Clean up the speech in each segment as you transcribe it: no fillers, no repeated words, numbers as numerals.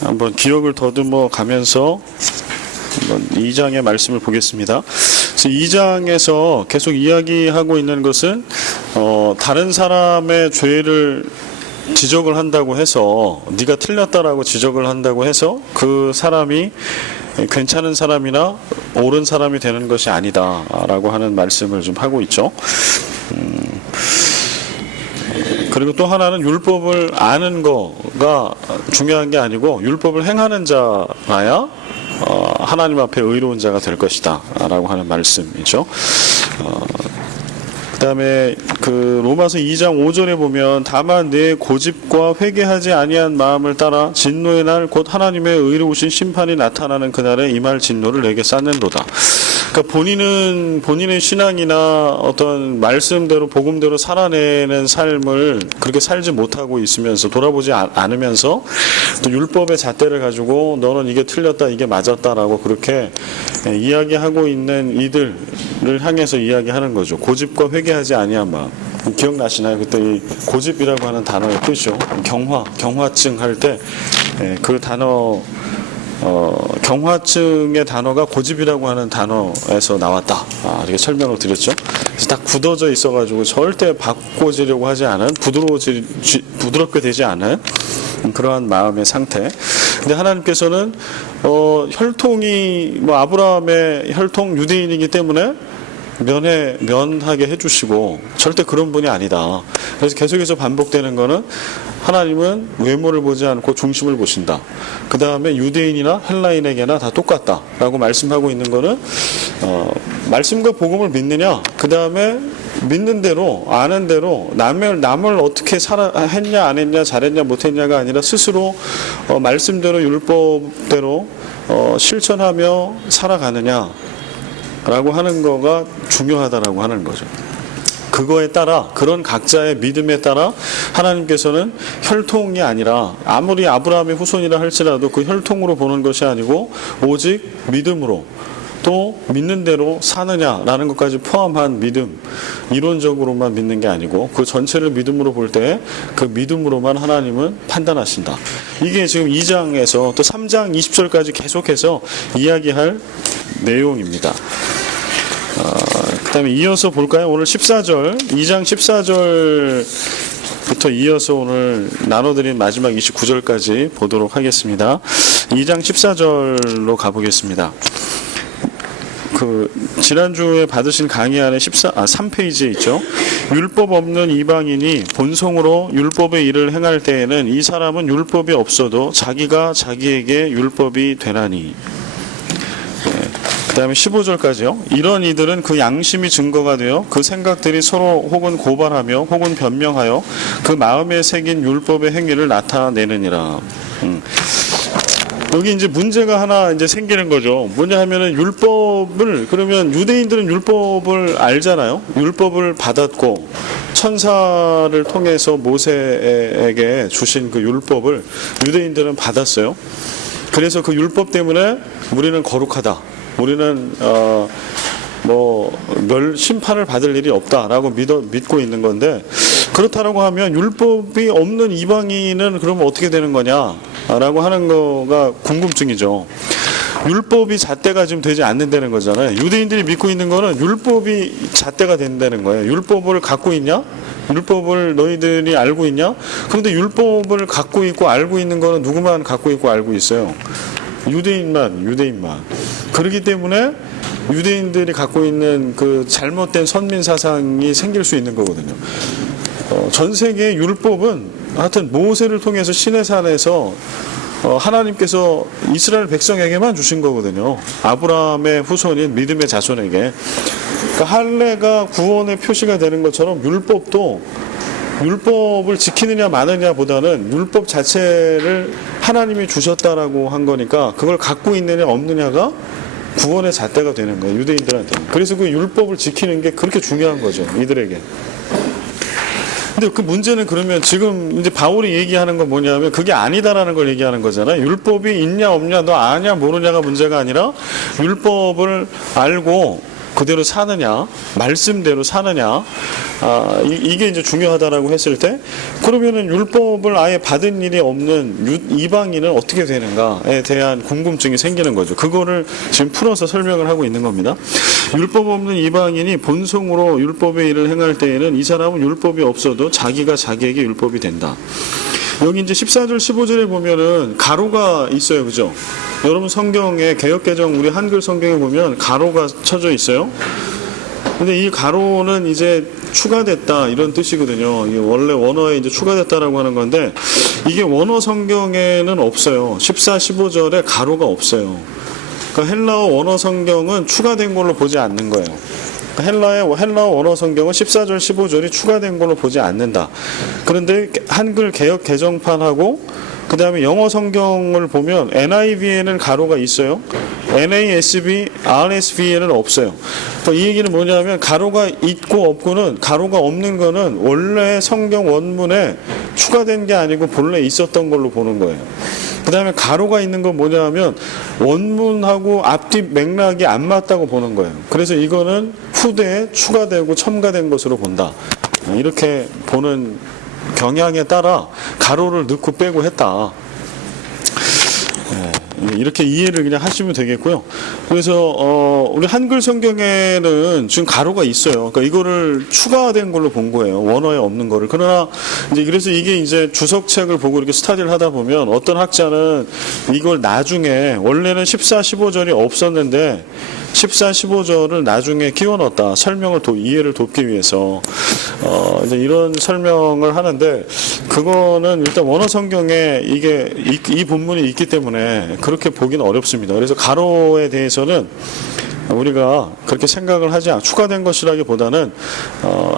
한번 기억을 더듬어 가면서 한번 2장의 말씀을 보겠습니다. 그래서 2장에서 계속 이야기하고 있는 것은 다른 사람의 죄를 지적을 한다고 해서 네가 틀렸다라고 지적을 한다고 해서 그 사람이 괜찮은 사람이나 옳은 사람이 되는 것이 아니다라고 하는 말씀을 좀 하고 있죠. 그리고 또 하나는 율법을 아는 거가 중요한 게 아니고 율법을 행하는 자라야 하나님 앞에 의로운 자가 될 것이다 라고 하는 말씀이죠. 그 다음에 그 로마서 2장 5절에 보면 다만 내 고집과 회개하지 아니한 마음을 따라 진노의 날 곧 하나님의 의로우신 심판이 나타나는 그날에 임할 진노를 내게 쌓는도다. 그러니까 본인의 신앙이나 어떤 말씀대로 복음대로 살아내는 삶을 그렇게 살지 못하고 있으면서 돌아보지 않으면서 또 율법의 잣대를 가지고 너는 이게 틀렸다 이게 맞았다라고 그렇게 이야기하고 있는 이들을 향해서 이야기하는 거죠. 고집과 회개하지 아니한 마음. 기억나시나요? 그때 이 고집이라고 하는 단어의 뜻이요. 경화증 할 때 그 단어 경화증의 단어가 고집이라고 하는 단어에서 나왔다. 이렇게 설명을 드렸죠. 그래서 딱 굳어져 있어가지고 절대 바꿔지려고 하지 않은 부드럽게 되지 않은 그러한 마음의 상태. 근데 하나님께서는 혈통이 아브라함의 혈통 유대인이기 때문에 면하게 해주시고 절대 그런 분이 아니다. 그래서 계속해서 반복되는 거는 하나님은 외모를 보지 않고 중심을 보신다. 그 다음에 유대인이나 헬라인에게나 다 똑같다 라고 말씀하고 있는 거는 말씀과 복음을 믿느냐, 그 다음에 믿는 대로 아는 대로 남을 어떻게 했냐 안 했냐 잘했냐 못했냐가 아니라 스스로 말씀대로 율법대로 실천하며 살아가느냐 라고 하는 거가 중요하다라고 하는 거죠. 그거에 따라 그런 각자의 믿음에 따라 하나님께서는 혈통이 아니라 아무리 아브라함의 후손이라 할지라도 그 혈통으로 보는 것이 아니고 오직 믿음으로 또 믿는 대로 사느냐라는 것까지 포함한 믿음, 이론적으로만 믿는 게 아니고 그 전체를 믿음으로 볼 때 그 믿음으로만 하나님은 판단하신다. 이게 지금 2장에서 또 3장 20절까지 계속해서 이야기할 내용입니다. 그 다음에 이어서 볼까요? 오늘 14절, 2장 14절부터 이어서 오늘 나눠드린 마지막 29절까지 보도록 하겠습니다. 2장 14절로 가보겠습니다. 지난주에 받으신 강의 안에 3페이지에 있죠. 율법 없는 이방인이 본성으로 율법의 일을 행할 때에는 이 사람은 율법이 없어도 자기가 자기에게 율법이 되나니. 그 다음에 15절까지요. 이런 이들은 그 양심이 증거가 되어 그 생각들이 서로 혹은 고발하며 혹은 변명하여 그 마음에 새긴 율법의 행위를 나타내느니라. 여기 이제 문제가 하나 이제 생기는 거죠. 뭐냐 하면은 그러면 유대인들은 율법을 알잖아요. 율법을 받았고 천사를 통해서 모세에게 주신 그 율법을 유대인들은 받았어요. 그래서 그 율법 때문에 우리는 거룩하다. 우리는 심판을 받을 일이 없다라고 믿고 있는 건데, 그렇다라고 하면 율법이 없는 이방인은 그러면 어떻게 되는 거냐라고 하는 거가 궁금증이죠. 율법이 잣대가 지금 되지 않는다는 거잖아요. 유대인들이 믿고 있는 거는 율법이 잣대가 된다는 거예요. 율법을 갖고 있냐? 율법을 너희들이 알고 있냐? 그런데 율법을 갖고 있고 알고 있는 거는 누구만 갖고 있고 알고 있어요? 유대인만. 그렇기 때문에 유대인들이 갖고 있는 그 잘못된 선민 사상이 생길 수 있는 거거든요. 전 세계의 율법은 하여튼 모세를 통해서 시내산에서 하나님께서 이스라엘 백성에게만 주신 거거든요. 아브라함의 후손인 믿음의 자손에게. 그러니까 할례가 구원의 표시가 되는 것처럼 율법도 율법을 지키느냐 마느냐 보다는 율법 자체를 하나님이 주셨다라고 한 거니까 그걸 갖고 있느냐 없느냐가 구원의 잣대가 되는 거예요. 유대인들한테는. 그래서 그 율법을 지키는 게 그렇게 중요한 거죠. 이들에게. 근데 그 문제는 그러면 지금 이제 바울이 얘기하는 건 뭐냐면 그게 아니다라는 걸 얘기하는 거잖아요. 율법이 있냐 없냐 너 아냐 모르냐가 문제가 아니라 율법을 알고 그대로 사느냐, 말씀대로 사느냐, 이게 이제 중요하다라고 했을 때, 그러면은 율법을 아예 받은 일이 없는 이방인은 어떻게 되는가에 대한 궁금증이 생기는 거죠. 그거를 지금 풀어서 설명을 하고 있는 겁니다. 율법 없는 이방인이 본성으로 율법의 일을 행할 때에는 이 사람은 율법이 없어도 자기가 자기에게 율법이 된다. 여기 이제 14절, 15절에 보면은 가로가 있어요. 그죠? 여러분 성경에 개역개정 우리 한글 성경에 보면 가로가 쳐져 있어요. 근데 이 가로는 이제 추가됐다 이런 뜻이거든요. 이게 원래 원어에 이제 추가됐다라고 하는 건데 이게 원어 성경에는 없어요. 14, 15절에 가로가 없어요. 그러니까 헬라어 원어 성경은 추가된 걸로 보지 않는 거예요. 헬라어 원어 성경은 14절, 15절이 추가된 걸로 보지 않는다. 그런데 한글 개역 개정판하고 그 다음에 영어 성경을 보면 NIV에는 가로가 있어요. NASB, RSV에는 없어요. 그러니까 이 얘기는 뭐냐면 가로가 있고 없고는 가로가 없는 거는 원래 성경 원문에 추가된 게 아니고 본래 있었던 걸로 보는 거예요. 그 다음에 가로가 있는 건 뭐냐면 원문하고 앞뒤 맥락이 안 맞다고 보는 거예요. 그래서 이거는 후대에 추가되고 첨가된 것으로 본다. 이렇게 보는 경향에 따라 가로를 넣고 빼고 했다. 이렇게 이해를 그냥 하시면 되겠고요. 그래서 우리 한글 성경에는 지금 가로가 있어요. 그러니까 이거를 추가된 걸로 본 거예요. 원어에 없는 거를. 그러나 이제 그래서 이게 이제 주석책을 보고 이렇게 스타디를 하다 보면 어떤 학자는 이걸 나중에 원래는 14, 15절이 없었는데 14, 15절을 나중에 끼워 넣었다. 이해를 돕기 위해서. 이제 이런 설명을 하는데, 그거는 일단 원어 성경에 이 본문이 있기 때문에 그렇게 보기는 어렵습니다. 그래서 가로에 대해서는 우리가 그렇게 생각을 하지 않고 추가된 것이라기보다는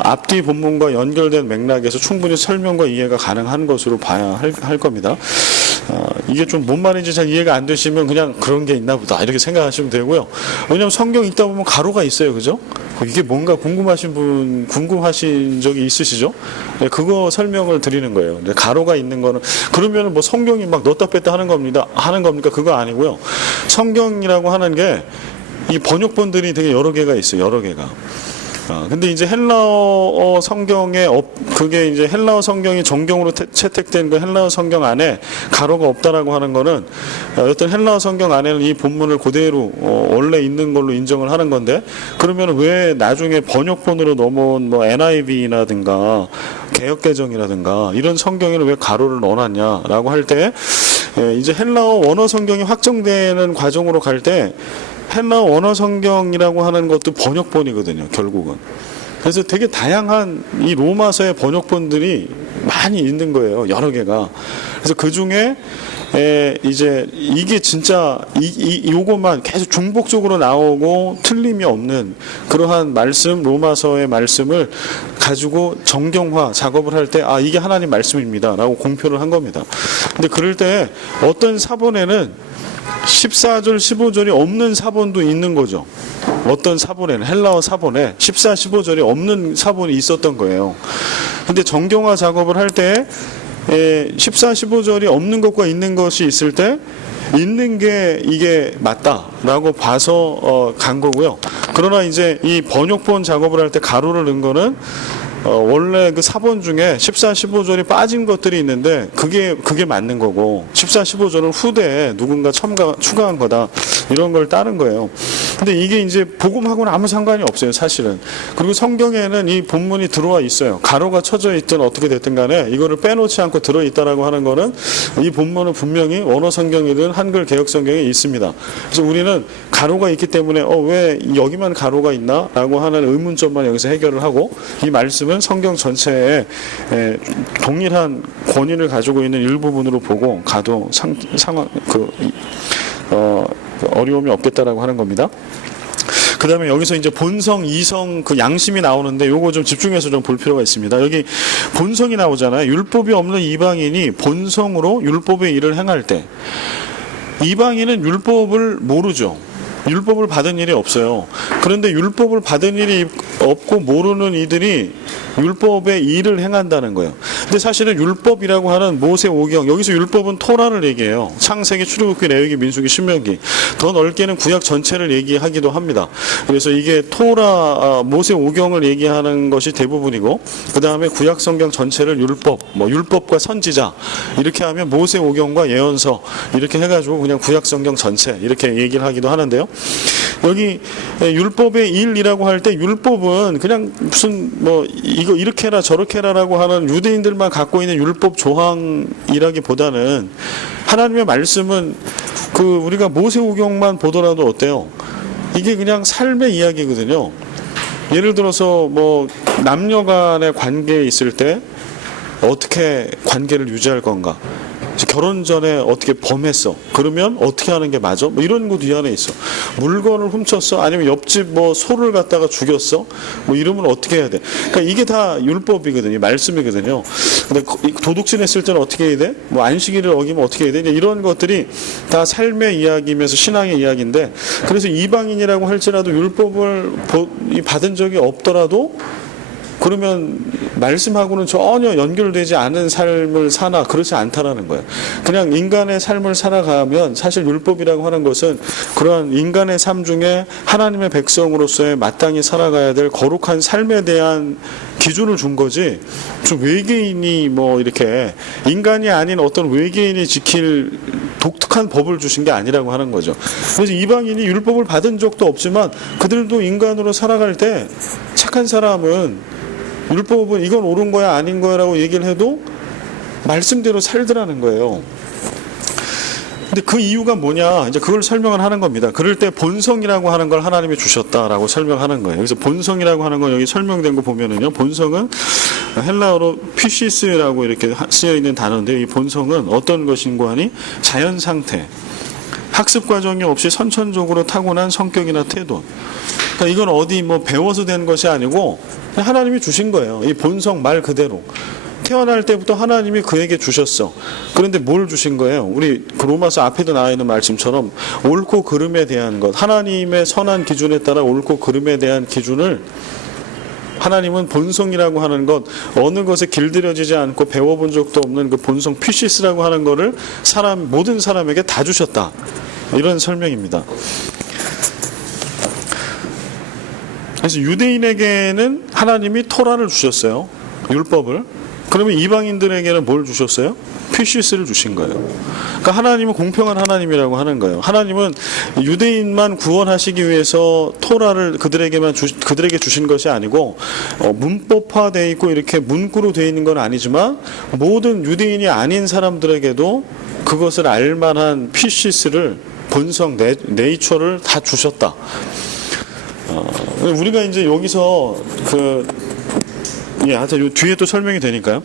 앞뒤 본문과 연결된 맥락에서 충분히 설명과 이해가 가능한 것으로 봐야 할 겁니다. 이게 좀 뭔 말인지 잘 이해가 안 되시면 그냥 그런 게 있나 보다 이렇게 생각하시면 되고요. 왜냐하면 성경 읽다 보면 가로가 있어요. 그죠? 이게 뭔가 궁금하신 적이 있으시죠? 네, 그거 설명을 드리는 거예요. 가로가 있는 거는 그러면 뭐 성경이 막 넣었다 뺐다 하는 겁니까? 그거 아니고요. 성경이라고 하는 게 이 번역본들이 되게 여러 개가 있어요. 여러 개가. 근데 이제 헬라어 성경에 그게 이제 헬라어 성경이 정경으로 채택된 그 헬라어 성경 안에 가로가 없다라고 하는 거는 어떤 헬라어 성경 안에는 이 본문을 그대로 원래 있는 걸로 인정을 하는 건데, 그러면 왜 나중에 번역본으로 넘어온 뭐 NIV라든가 개역개정이라든가 이런 성경에는 왜 가로를 넣어놨냐라고 할 때 이제 헬라어 원어 성경이 확정되는 과정으로 갈 때 헬라어 원어 성경이라고 하는 것도 번역본이거든요, 결국은. 그래서 되게 다양한 이 로마서의 번역본들이 많이 있는 거예요, 여러 개가. 그래서 그 중에 이제 이게 진짜 요것만 계속 중복적으로 나오고 틀림이 없는 그러한 말씀, 로마서의 말씀을 가지고 정경화 작업을 할 때 이게 하나님 말씀입니다라고 공표를 한 겁니다. 근데 그럴 때 어떤 사본에는 14절, 15절이 없는 사본도 있는 거죠. 어떤 사본에는, 헬라어 사본에 14, 15절이 없는 사본이 있었던 거예요. 근데 정경화 작업을 할 때 14, 15절이 없는 것과 있는 것이 있을 때 있는 게 이게 맞다라고 봐서 간 거고요. 그러나 이제 이 번역본 작업을 할 때 가로를 넣은 거는 원래 그 사본 중에 14, 15절이 빠진 것들이 있는데 그게 맞는 거고 14, 15절은 후대에 누군가 추가한 거다 이런 걸 따른 거예요. 근데 이게 이제 복음하고는 아무 상관이 없어요, 사실은. 그리고 성경에는 이 본문이 들어와 있어요. 가로가 쳐져 있든 어떻게 됐든 간에 이거를 빼놓지 않고 들어있다라고 하는 거는 이 본문은 분명히 원어 성경이든 한글 개역 성경에 있습니다. 그래서 우리는 가로가 있기 때문에 왜 여기만 가로가 있나? 라고 하는 의문점만 여기서 해결을 하고 이 말씀은 성경 전체에 동일한 권위를 가지고 있는 일부분으로 보고 가도 어려움이 없겠다라고 하는 겁니다. 그 다음에 여기서 이제 본성, 이성, 그 양심이 나오는데 요거 좀 집중해서 좀 볼 필요가 있습니다. 여기 본성이 나오잖아요. 율법이 없는 이방인이 본성으로 율법의 일을 행할 때, 이방인은 율법을 모르죠. 율법을 받은 일이 없어요. 그런데 율법을 받은 일이 없고 모르는 이들이 율법의 일을 행한다는 거예요. 근데 사실은 율법이라고 하는 모세오경, 여기서 율법은 토라를 얘기해요. 창세기, 출애굽기, 레위기, 민수기, 신명기. 더 넓게는 구약 전체를 얘기하기도 합니다. 그래서 이게 토라, 모세오경을 얘기하는 것이 대부분이고, 그 다음에 구약 성경 전체를 율법, 뭐 율법과 선지자 이렇게 하면 모세오경과 예언서 이렇게 해가지고 그냥 구약 성경 전체 이렇게 얘기를 하기도 하는데요. 여기 율법의 일이라고 할 때 율법은 그냥 무슨 뭐 이거 이렇게 해라 저렇게 해라라고 하는 유대인들만 갖고 있는 율법 조항이라기보다는 하나님의 말씀은 그 우리가 모세오경만 보더라도 어때요? 이게 그냥 삶의 이야기거든요. 예를 들어서 뭐 남녀 간의 관계에 있을 때 어떻게 관계를 유지할 건가? 결혼 전에 어떻게 범했어? 그러면 어떻게 하는 게 맞아? 뭐 이런 것도 이 안에 있어. 물건을 훔쳤어? 아니면 옆집 뭐 소를 갖다가 죽였어? 뭐 이러면 어떻게 해야 돼? 그러니까 이게 다 율법이거든요. 말씀이거든요. 근데 도둑질 했을 때는 어떻게 해야 돼? 뭐 안식일을 어기면 어떻게 해야 돼? 이런 것들이 다 삶의 이야기면서 신앙의 이야기인데, 그래서 이방인이라고 할지라도 율법을 받은 적이 없더라도 그러면 말씀하고는 전혀 연결되지 않은 삶을 사나, 그렇지 않다라는 거예요. 그냥 인간의 삶을 살아가면 사실 율법이라고 하는 것은 그러한 인간의 삶 중에 하나님의 백성으로서의 마땅히 살아가야 될 거룩한 삶에 대한 기준을 준 거지, 좀 외계인이 뭐 이렇게 인간이 아닌 어떤 외계인이 지킬 독특한 법을 주신 게 아니라고 하는 거죠. 그래서 이방인이 율법을 받은 적도 없지만 그들도 인간으로 살아갈 때 착한 사람은 율법은 이건 옳은 거야 아닌 거야라고 얘기를 해도 말씀대로 살더라는 거예요. 근데 그 이유가 뭐냐, 이제 그걸 설명을 하는 겁니다. 그럴 때 본성이라고 하는 걸 하나님이 주셨다라고 설명하는 거예요. 그래서 본성이라고 하는 거 여기 설명된 거 보면은요, 본성은 헬라어로 피시스라고 이렇게 쓰여 있는 단어인데, 이 본성은 어떤 것인고 하니 자연 상태, 학습 과정이 없이 선천적으로 타고난 성격이나 태도. 그러니까 이건 어디 뭐 배워서 된 것이 아니고 하나님이 주신 거예요. 이 본성 말 그대로. 태어날 때부터 하나님이 그에게 주셨어. 그런데 뭘 주신 거예요? 우리 로마서 앞에도 나와 있는 말씀처럼 옳고 그름에 대한 것, 하나님의 선한 기준에 따라 옳고 그름에 대한 기준을 하나님은 본성이라고 하는 것, 어느 것에 길들여지지 않고 배워본 적도 없는 그 본성 피시스라고 하는 거를 모든 사람에게 다 주셨다. 이런 설명입니다. 그래서 유대인에게는 하나님이 토라를 주셨어요. 율법을. 그러면 이방인들에게는 뭘 주셨어요? 피시스를 주신 거예요. 그러니까 하나님은 공평한 하나님이라고 하는 거예요. 하나님은 유대인만 구원하시기 위해서 토라를 그들에게 주신 것이 아니고, 문법화되어 있고 이렇게 문구로 되어 있는 건 아니지만 모든 유대인이 아닌 사람들에게도 그것을 알만한 피시스를, 본성, 네이처를 다 주셨다. 우리가 이제 여기서 하여튼 뒤에 또 설명이 되니까요.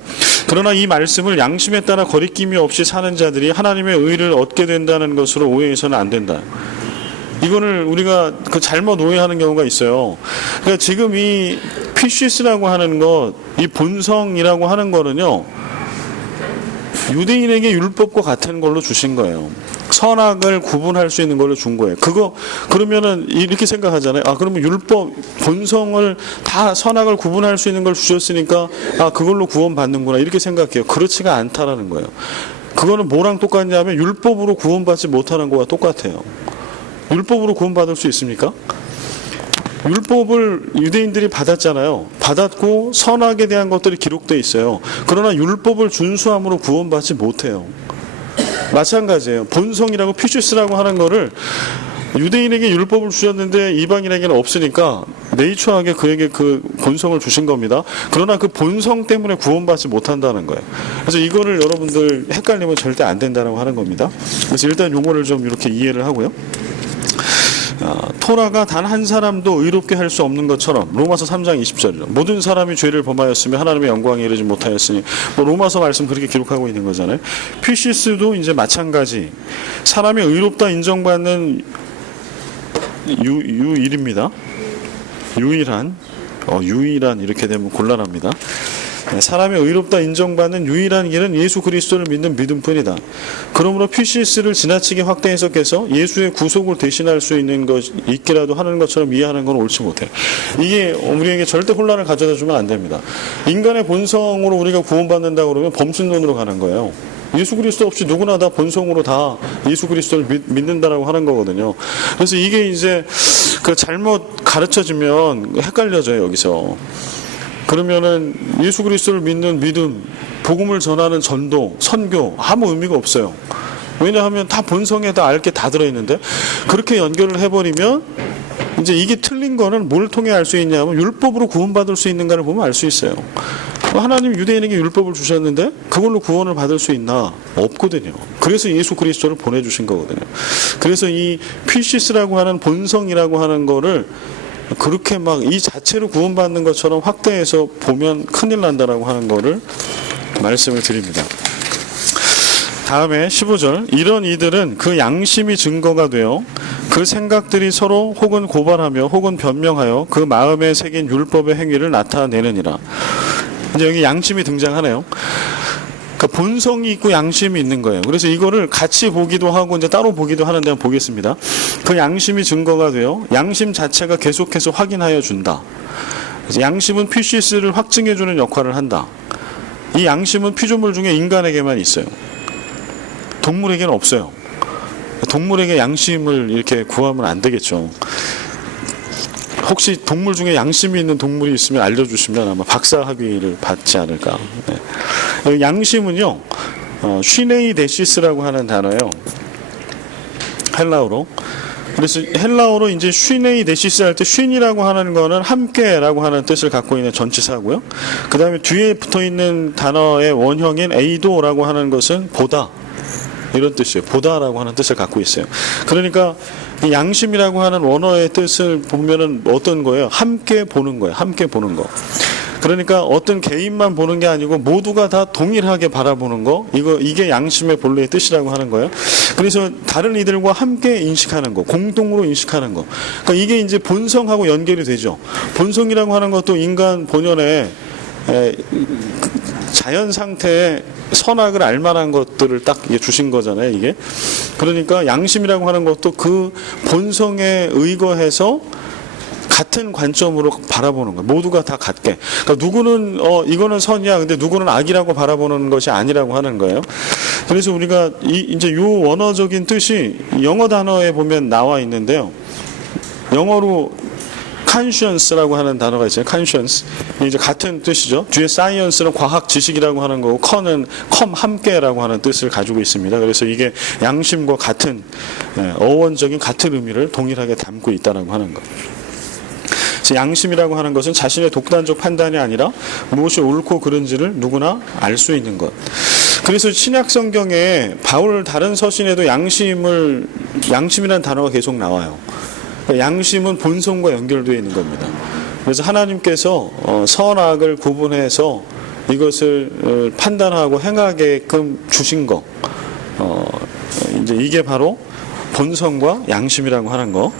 그러나 이 말씀을 양심에 따라 거리낌이 없이 사는 자들이 하나님의 의를 얻게 된다는 것으로 오해해서는 안 된다. 이거를 우리가 잘못 오해하는 경우가 있어요. 그러니까 지금 이 피시스라고 하는 것, 이 본성이라고 하는 거는요, 유대인에게 율법과 같은 걸로 주신 거예요. 선악을 구분할 수 있는 걸로 준 거예요. 그러면은 이렇게 생각하잖아요. 그러면 율법, 본성을 다 선악을 구분할 수 있는 걸 주셨으니까, 그걸로 구원받는구나. 이렇게 생각해요. 그렇지가 않다라는 거예요. 그거는 뭐랑 똑같냐면 율법으로 구원받지 못하는 거와 똑같아요. 율법으로 구원받을 수 있습니까? 율법을 유대인들이 받았잖아요. 받았고 선악에 대한 것들이 기록되어 있어요. 그러나 율법을 준수함으로 구원받지 못해요. 마찬가지예요. 본성이라고 피시스라고 하는 거를 유대인에게 율법을 주셨는데 이방인에게는 없으니까 네이처하게 그에게 그 본성을 주신 겁니다. 그러나 그 본성 때문에 구원받지 못한다는 거예요. 그래서 이거를 여러분들 헷갈리면 절대 안 된다고 하는 겁니다. 그래서 일단 용어를 좀 이렇게 이해를 하고요. 토라가 단 한 사람도 의롭게 할 수 없는 것처럼, 로마서 3장 20절이죠. 모든 사람이 죄를 범하였으며 하나님의 영광에 이르지 못하였으니, 로마서 말씀 그렇게 기록하고 있는 거잖아요. 피시스도 이제 마찬가지, 사람이 의롭다 인정받는 유일입니다. 유일한 이렇게 되면 곤란합니다. 사람이 의롭다 인정받는 유일한 길은 예수 그리스도를 믿는 믿음뿐이다. 그러므로 PCS를 지나치게 확대 해석해서 예수의 구속을 대신할 수 있는 것 있기라도 하는 것처럼 이해하는 건 옳지 못해. 이게 우리에게 절대 혼란을 가져다 주면 안 됩니다. 인간의 본성으로 우리가 구원받는다고 그러면 범신론으로 가는 거예요. 예수 그리스도 없이 누구나 다 본성으로 다 예수 그리스도를 믿는다라고 하는 거거든요. 그래서 이게 이제 그 잘못 가르쳐지면 헷갈려져요, 여기서. 그러면은 예수 그리스도를 믿는 믿음, 복음을 전하는 전도, 선교 아무 의미가 없어요. 왜냐하면 다 본성에 다 알 게 다 들어있는데, 그렇게 연결을 해버리면 이제 이게 틀린 거는 뭘 통해 알 수 있냐면 율법으로 구원받을 수 있는가를 보면 알 수 있어요. 하나님 유대인에게 율법을 주셨는데 그걸로 구원을 받을 수 있나? 없거든요. 그래서 예수 그리스도를 보내주신 거거든요. 그래서 이 피시스라고 하는 본성이라고 하는 거를 그렇게 막 이 자체로 구원받는 것처럼 확대해서 보면 큰일 난다라고 하는 거를 말씀을 드립니다. 다음에 15절, 이런 이들은 그 양심이 증거가 되어 그 생각들이 서로 혹은 고발하며 혹은 변명하여 그 마음에 새긴 율법의 행위를 나타내느니라. 이제 여기 양심이 등장하네요. 그러니까 본성이 있고 양심이 있는 거예요. 그래서 이거를 같이 보기도 하고 이제 따로 보기도 하는데 한번 보겠습니다. 그 양심이 증거가 되어 양심 자체가 계속해서 확인하여 준다. 그래서 양심은 피시스를 확증해 주는 역할을 한다. 이 양심은 피조물 중에 인간에게만 있어요. 동물에게는 없어요. 동물에게 양심을 이렇게 구하면 안 되겠죠. 혹시 동물 중에 양심이 있는 동물이 있으면 알려주시면 아마 박사학위를 받지 않을까. 네. 양심은요, 쉬네이데시스라고 하는 단어예요. 헬라어로. 그래서 헬라어로 이제 쉬네이데시스 할 때 쉰이라고 하는 거는 함께라고 하는 뜻을 갖고 있는 전치사고요. 그 다음에 뒤에 붙어 있는 단어의 원형인 에이도라고 하는 것은 보다. 이런 뜻이에요. 보다라고 하는 뜻을 갖고 있어요. 그러니까 이 양심이라고 하는 원어의 뜻을 보면은 어떤 거예요? 함께 보는 거예요. 함께 보는 거. 그러니까 어떤 개인만 보는 게 아니고 모두가 다 동일하게 바라보는 거. 이게 양심의 본래의 뜻이라고 하는 거예요. 그래서 다른 이들과 함께 인식하는 거, 공동으로 인식하는 거. 그러니까 이게 이제 본성하고 연결이 되죠. 본성이라고 하는 것도 인간 본연의 자연 상태의 선악을 알만한 것들을 딱 주신 거잖아요, 이게. 그러니까 양심이라고 하는 것도 그 본성에 의거해서 같은 관점으로 바라보는 거예요. 모두가 다 같게. 그러니까 누구는 이거는 선이야, 근데 누구는 악이라고 바라보는 것이 아니라고 하는 거예요. 그래서 우리가 이제 요 원어적인 뜻이 영어 단어에 보면 나와 있는데요. 영어로 conscience라고 하는 단어가 있어요. conscience. 이제 같은 뜻이죠. 뒤에 science는 과학 지식이라고 하는 거고, con은 함께라고 하는 뜻을 가지고 있습니다. 그래서 이게 양심과 같은 어원적인 같은 의미를 동일하게 담고 있다라고 하는 것. 그래서 양심이라고 하는 것은 자신의 독단적 판단이 아니라 무엇이 옳고 그른지를 누구나 알 수 있는 것. 그래서 신약 성경에 바울 다른 서신에도 양심이라는 단어가 계속 나와요. 양심은 본성과 연결되어 있는 겁니다. 그래서 하나님께서 선악을 구분해서 이것을 판단하고 행하게끔 주신 거, 이제 이게 바로 본성과 양심이라고 하는 거.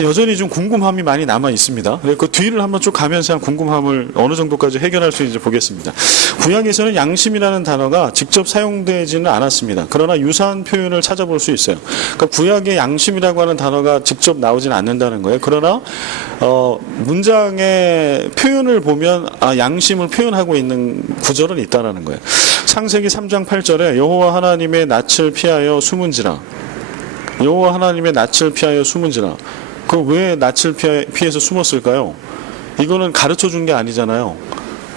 여전히 좀 궁금함이 많이 남아 있습니다. 그 뒤를 한번 쭉 가면서 궁금함을 어느 정도까지 해결할 수 있는지 보겠습니다. 구약에서는 양심이라는 단어가 직접 사용되지는 않았습니다. 그러나 유사한 표현을 찾아볼 수 있어요. 그러니까 구약의 양심이라고 하는 단어가 직접 나오지는 않는다는 거예요. 그러나 문장의 표현을 보면 양심을 표현하고 있는 구절은 있다라는 거예요. 창세기 3장 8절에 여호와 하나님의 낯을 피하여 숨은지라. 여호와 하나님의 낯을 피하여 숨은지라. 그럼 왜 낯을 피해서 숨었을까요? 이거는 가르쳐 준 게 아니잖아요.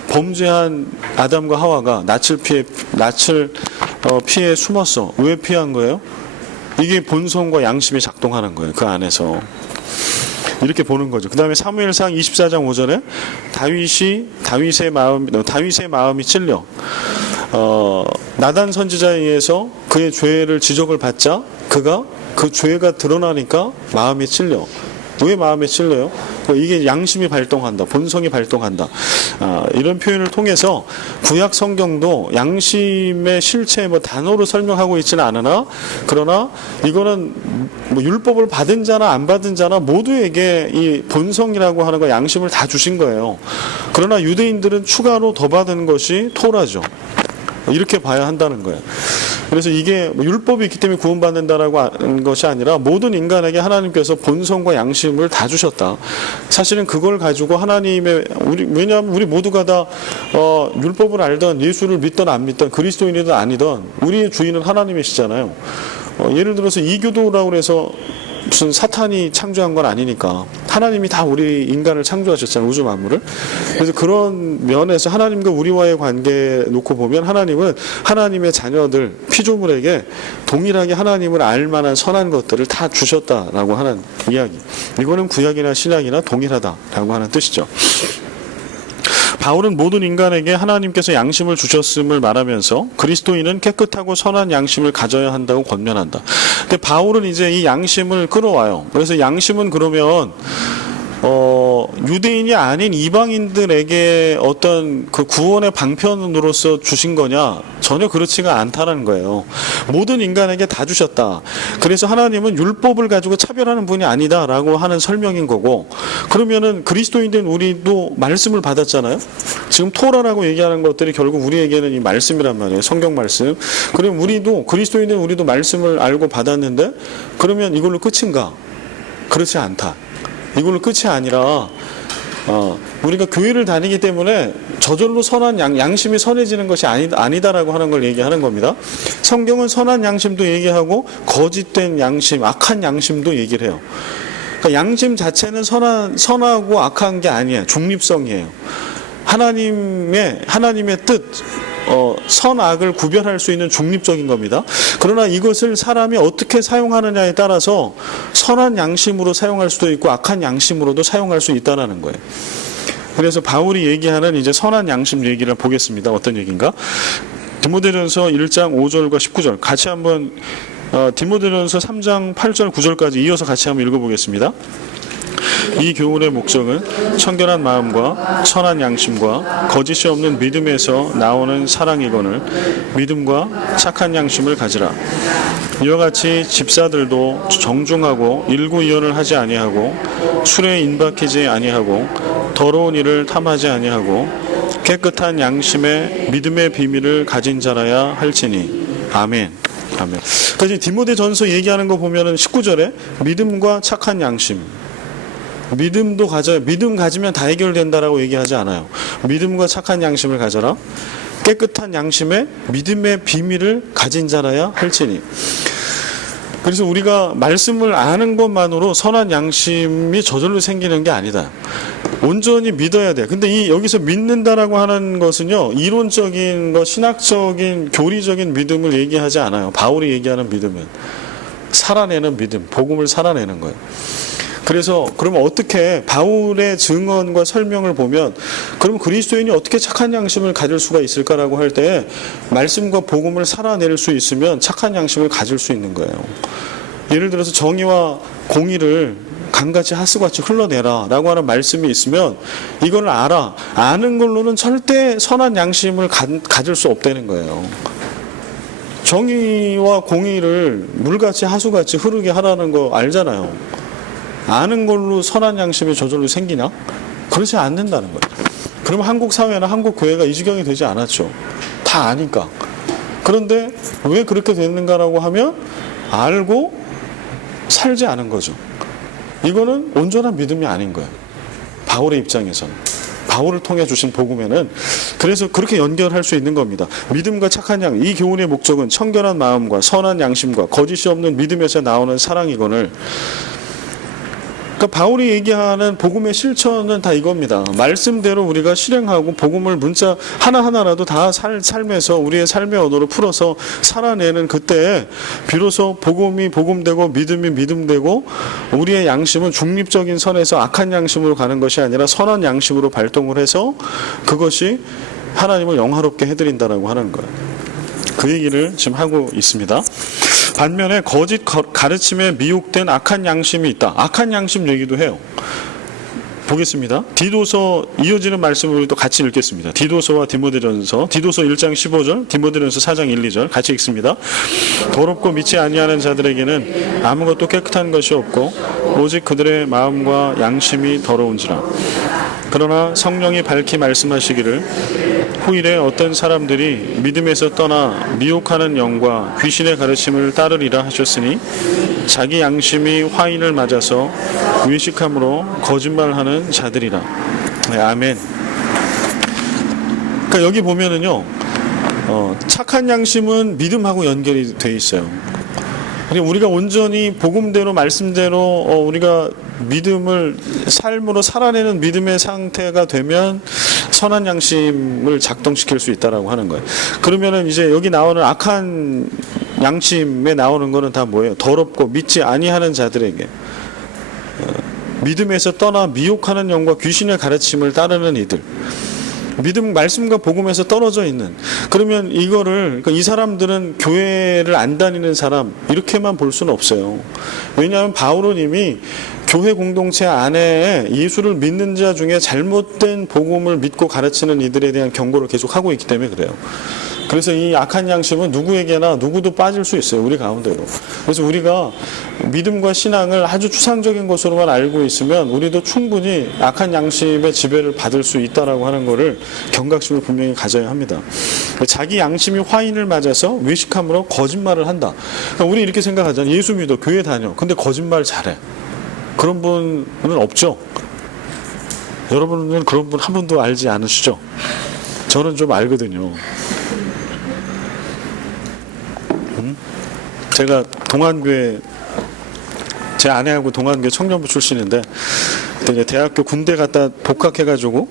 범죄한 아담과 하와가 낯을 피해 숨었어. 왜 피한 거예요? 이게 본성과 양심이 작동하는 거예요. 그 안에서. 이렇게 보는 거죠. 그 다음에 사무엘상 24장 5절에 다윗의 마음이 찔려 나단 선지자에 의해서 그의 죄를 지적을 받자 그가 그 죄가 드러나니까 마음이 찔려 왜 마음에 찔려요? 이게 양심이 발동한다, 본성이 발동한다. 이런 표현을 통해서 구약 성경도 양심의 실체 단어로 설명하고 있지는 않으나, 그러나 이거는 율법을 받은 자나 안 받은 자나 모두에게 이 본성이라고 하는 거, 양심을 다 주신 거예요. 그러나 유대인들은 추가로 더 받은 것이 토라죠. 이렇게 봐야 한다는 거예요. 그래서 이게 율법이 있기 때문에 구원받는다라고 하는 것이 아니라 모든 인간에게 하나님께서 본성과 양심을 다 주셨다. 사실은 그걸 가지고 하나님의, 왜냐하면 우리 모두가 다 율법을 알던, 예수를 믿던 안 믿던, 그리스도인이든 아니든 우리의 주인은 하나님이시잖아요. 예를 들어서 이교도라고 해서 무슨 사탄이 창조한 건 아니니까 하나님이 다 우리 인간을 창조하셨잖아요, 우주 만물을. 그래서 그런 면에서 하나님과 우리와의 관계 놓고 보면 하나님은 하나님의 자녀들, 피조물에게 동일하게 하나님을 알 만한 선한 것들을 다 주셨다라고 하는 이야기. 이거는 구약이나 신약이나 동일하다라고 하는 뜻이죠. 바울은 모든 인간에게 하나님께서 양심을 주셨음을 말하면서 그리스도인은 깨끗하고 선한 양심을 가져야 한다고 권면한다. 근데 바울은 이제 이 양심을 끌어와요. 그래서 양심은 그러면 유대인이 아닌 이방인들에게 어떤 그 구원의 방편으로서 주신 거냐? 전혀 그렇지가 않다는 거예요. 모든 인간에게 다 주셨다. 그래서 하나님은 율법을 가지고 차별하는 분이 아니다라고 하는 설명인 거고, 그러면은 그리스도인된 우리도 말씀을 받았잖아요. 지금 토라라고 얘기하는 것들이 결국 우리에게는 이 말씀이란 말이에요. 성경 말씀. 그럼 우리도, 그리스도인된 우리도 말씀을 알고 받았는데, 그러면 이걸로 끝인가? 그렇지 않다. 이걸로 끝이 아니라 우리가 교회를 다니기 때문에 저절로 선한 양심이 선해지는 것이 아니다라고 하는 걸 얘기하는 겁니다. 성경은 선한 양심도 얘기하고 거짓된 양심, 악한 양심도 얘기를 해요. 그러니까 양심 자체는 선하고 악한 게 아니에요. 중립성이에요. 하나님의 뜻, 선악을 구별할 수 있는 중립적인 겁니다. 그러나 이것을 사람이 어떻게 사용하느냐에 따라서 선한 양심으로 사용할 수도 있고 악한 양심으로도 사용할 수 있다는 거예요. 그래서 바울이 얘기하는 이제 선한 양심 얘기를 보겠습니다. 어떤 얘기인가? 디모데전서 1장 5절과 19절 같이 한번 디모데전서 3장 8절 9절까지 이어서 같이 한번 읽어보겠습니다. 이 교훈의 목적은 청결한 마음과 선한 양심과 거짓이 없는 믿음에서 나오는 사랑이거늘 믿음과 착한 양심을 가지라. 이와 같이 집사들도 정중하고 일구이연을 하지 아니하고 술에 인박히지 아니하고 더러운 일을 탐하지 아니하고 깨끗한 양심의 믿음의 비밀을 가진 자라야 할지니. 아멘. 아멘. 그래서 디모데전서 얘기하는 거 보면은 19절에 믿음과 착한 양심, 믿음도 가져야, 믿음 가지면 다 해결된다라고 얘기하지 않아요. 믿음과 착한 양심을 가져라. 깨끗한 양심에 믿음의 비밀을 가진 자라야 할지니. 그래서 우리가 말씀을 아는 것만으로 선한 양심이 저절로 생기는 게 아니다. 온전히 믿어야 돼. 근데 여기서 믿는다라고 하는 것은요, 이론적인 것, 신학적인, 교리적인 믿음을 얘기하지 않아요. 바울이 얘기하는 믿음은 살아내는 믿음, 복음을 살아내는 거예요. 그래서 그러면 어떻게 바울의 증언과 설명을 보면 그럼 그리스도인이 어떻게 착한 양심을 가질 수가 있을까라고 할 때 말씀과 복음을 살아낼 수 있으면 착한 양심을 가질 수 있는 거예요. 예를 들어서 정의와 공의를 강같이 하수같이 흘러내라 라고 하는 말씀이 있으면 이걸 알아. 아는 걸로는 절대 선한 양심을 가질 수 없다는 거예요. 정의와 공의를 물같이 하수같이 흐르게 하라는 거 알잖아요. 아는 걸로 선한 양심이 저절로 생기나? 그렇지 않는다는 거예요. 그러면 한국 사회나 한국 교회가 이 지경이 되지 않았죠. 다 아니까. 그런데 왜 그렇게 됐는가라고 하면 알고 살지 않은 거죠. 이거는 온전한 믿음이 아닌 거예요. 바울의 입장에서는. 바울을 통해 주신 복음에는. 그래서 그렇게 연결할 수 있는 겁니다. 믿음과 착한 양, 이 교훈의 목적은 청결한 마음과 선한 양심과 거짓이 없는 믿음에서 나오는 사랑이거늘. 그러니까 바울이 얘기하는 복음의 실천은 다 이겁니다. 말씀대로 우리가 실행하고 복음을 문자 하나하나라도 다 삶에서 우리의 삶의 언어로 풀어서 살아내는 그때 비로소 복음이 복음되고 믿음이 믿음되고 우리의 양심은 중립적인 선에서 악한 양심으로 가는 것이 아니라 선한 양심으로 발동을 해서 그것이 하나님을 영화롭게 해드린다라고 하는 거예요. 그 얘기를 지금 하고 있습니다. 반면에 거짓 가르침에 미혹된 악한 양심이 있다. 악한 양심 얘기도 해요. 보겠습니다. 디도서 이어지는 말씀을 우리 또 같이 읽겠습니다. 디도서와 디모데전서, 디도서 1장 15절, 디모데전서 4장 1, 2절 같이 읽습니다. 더럽고 믿지 아니하는 자들에게는 아무것도 깨끗한 것이 없고 오직 그들의 마음과 양심이 더러운지라. 그러나 성령이 밝히 말씀하시기를 후일에 어떤 사람들이 믿음에서 떠나 미혹하는 영과 귀신의 가르침을 따르리라 하셨으니 자기 양심이 화인을 맞아서 외식함으로 거짓말하는 자들이라. 네, 아멘. 그러니까 여기 보면은요, 착한 양심은 믿음하고 연결이 돼 있어요. 우리가 온전히 복음대로 말씀대로 우리가 믿음을 삶으로 살아내는 믿음의 상태가 되면 선한 양심을 작동시킬 수 있다라고 하는 거예요. 그러면은 이제 여기 나오는 악한 양심에 나오는 거는 다 뭐예요? 더럽고 믿지 아니하는 자들에게 믿음에서 떠나 미혹하는 영과 귀신의 가르침을 따르는 이들, 믿음 말씀과 복음에서 떨어져 있는, 그러면 이거를 그러니까 이 사람들은 교회를 안 다니는 사람 이렇게만 볼 수는 없어요. 왜냐하면 바울은 이미 교회 공동체 안에 예수를 믿는 자 중에 잘못된 복음을 믿고 가르치는 이들에 대한 경고를 계속 하고 있기 때문에 그래요. 그래서 이 악한 양심은 누구에게나 누구도 빠질 수 있어요. 우리 가운데로. 그래서 우리가 믿음과 신앙을 아주 추상적인 것으로만 알고 있으면 우리도 충분히 악한 양심의 지배를 받을 수 있다라고 하는 것을 경각심을 분명히 가져야 합니다. 자기 양심이 화인을 맞아서 외식함으로 거짓말을 한다. 그러니까 우리 이렇게 생각하잖아요. 예수 믿어, 교회 다녀. 근데 거짓말 잘해. 그런 분은 없죠. 여러분은 그런 분 한 번도 알지 않으시죠? 저는 좀 알거든요. 제가 동안교회, 제 아내하고 동안교회 청년부 출신인데 그때 대학교 군대 갔다 복학해가지고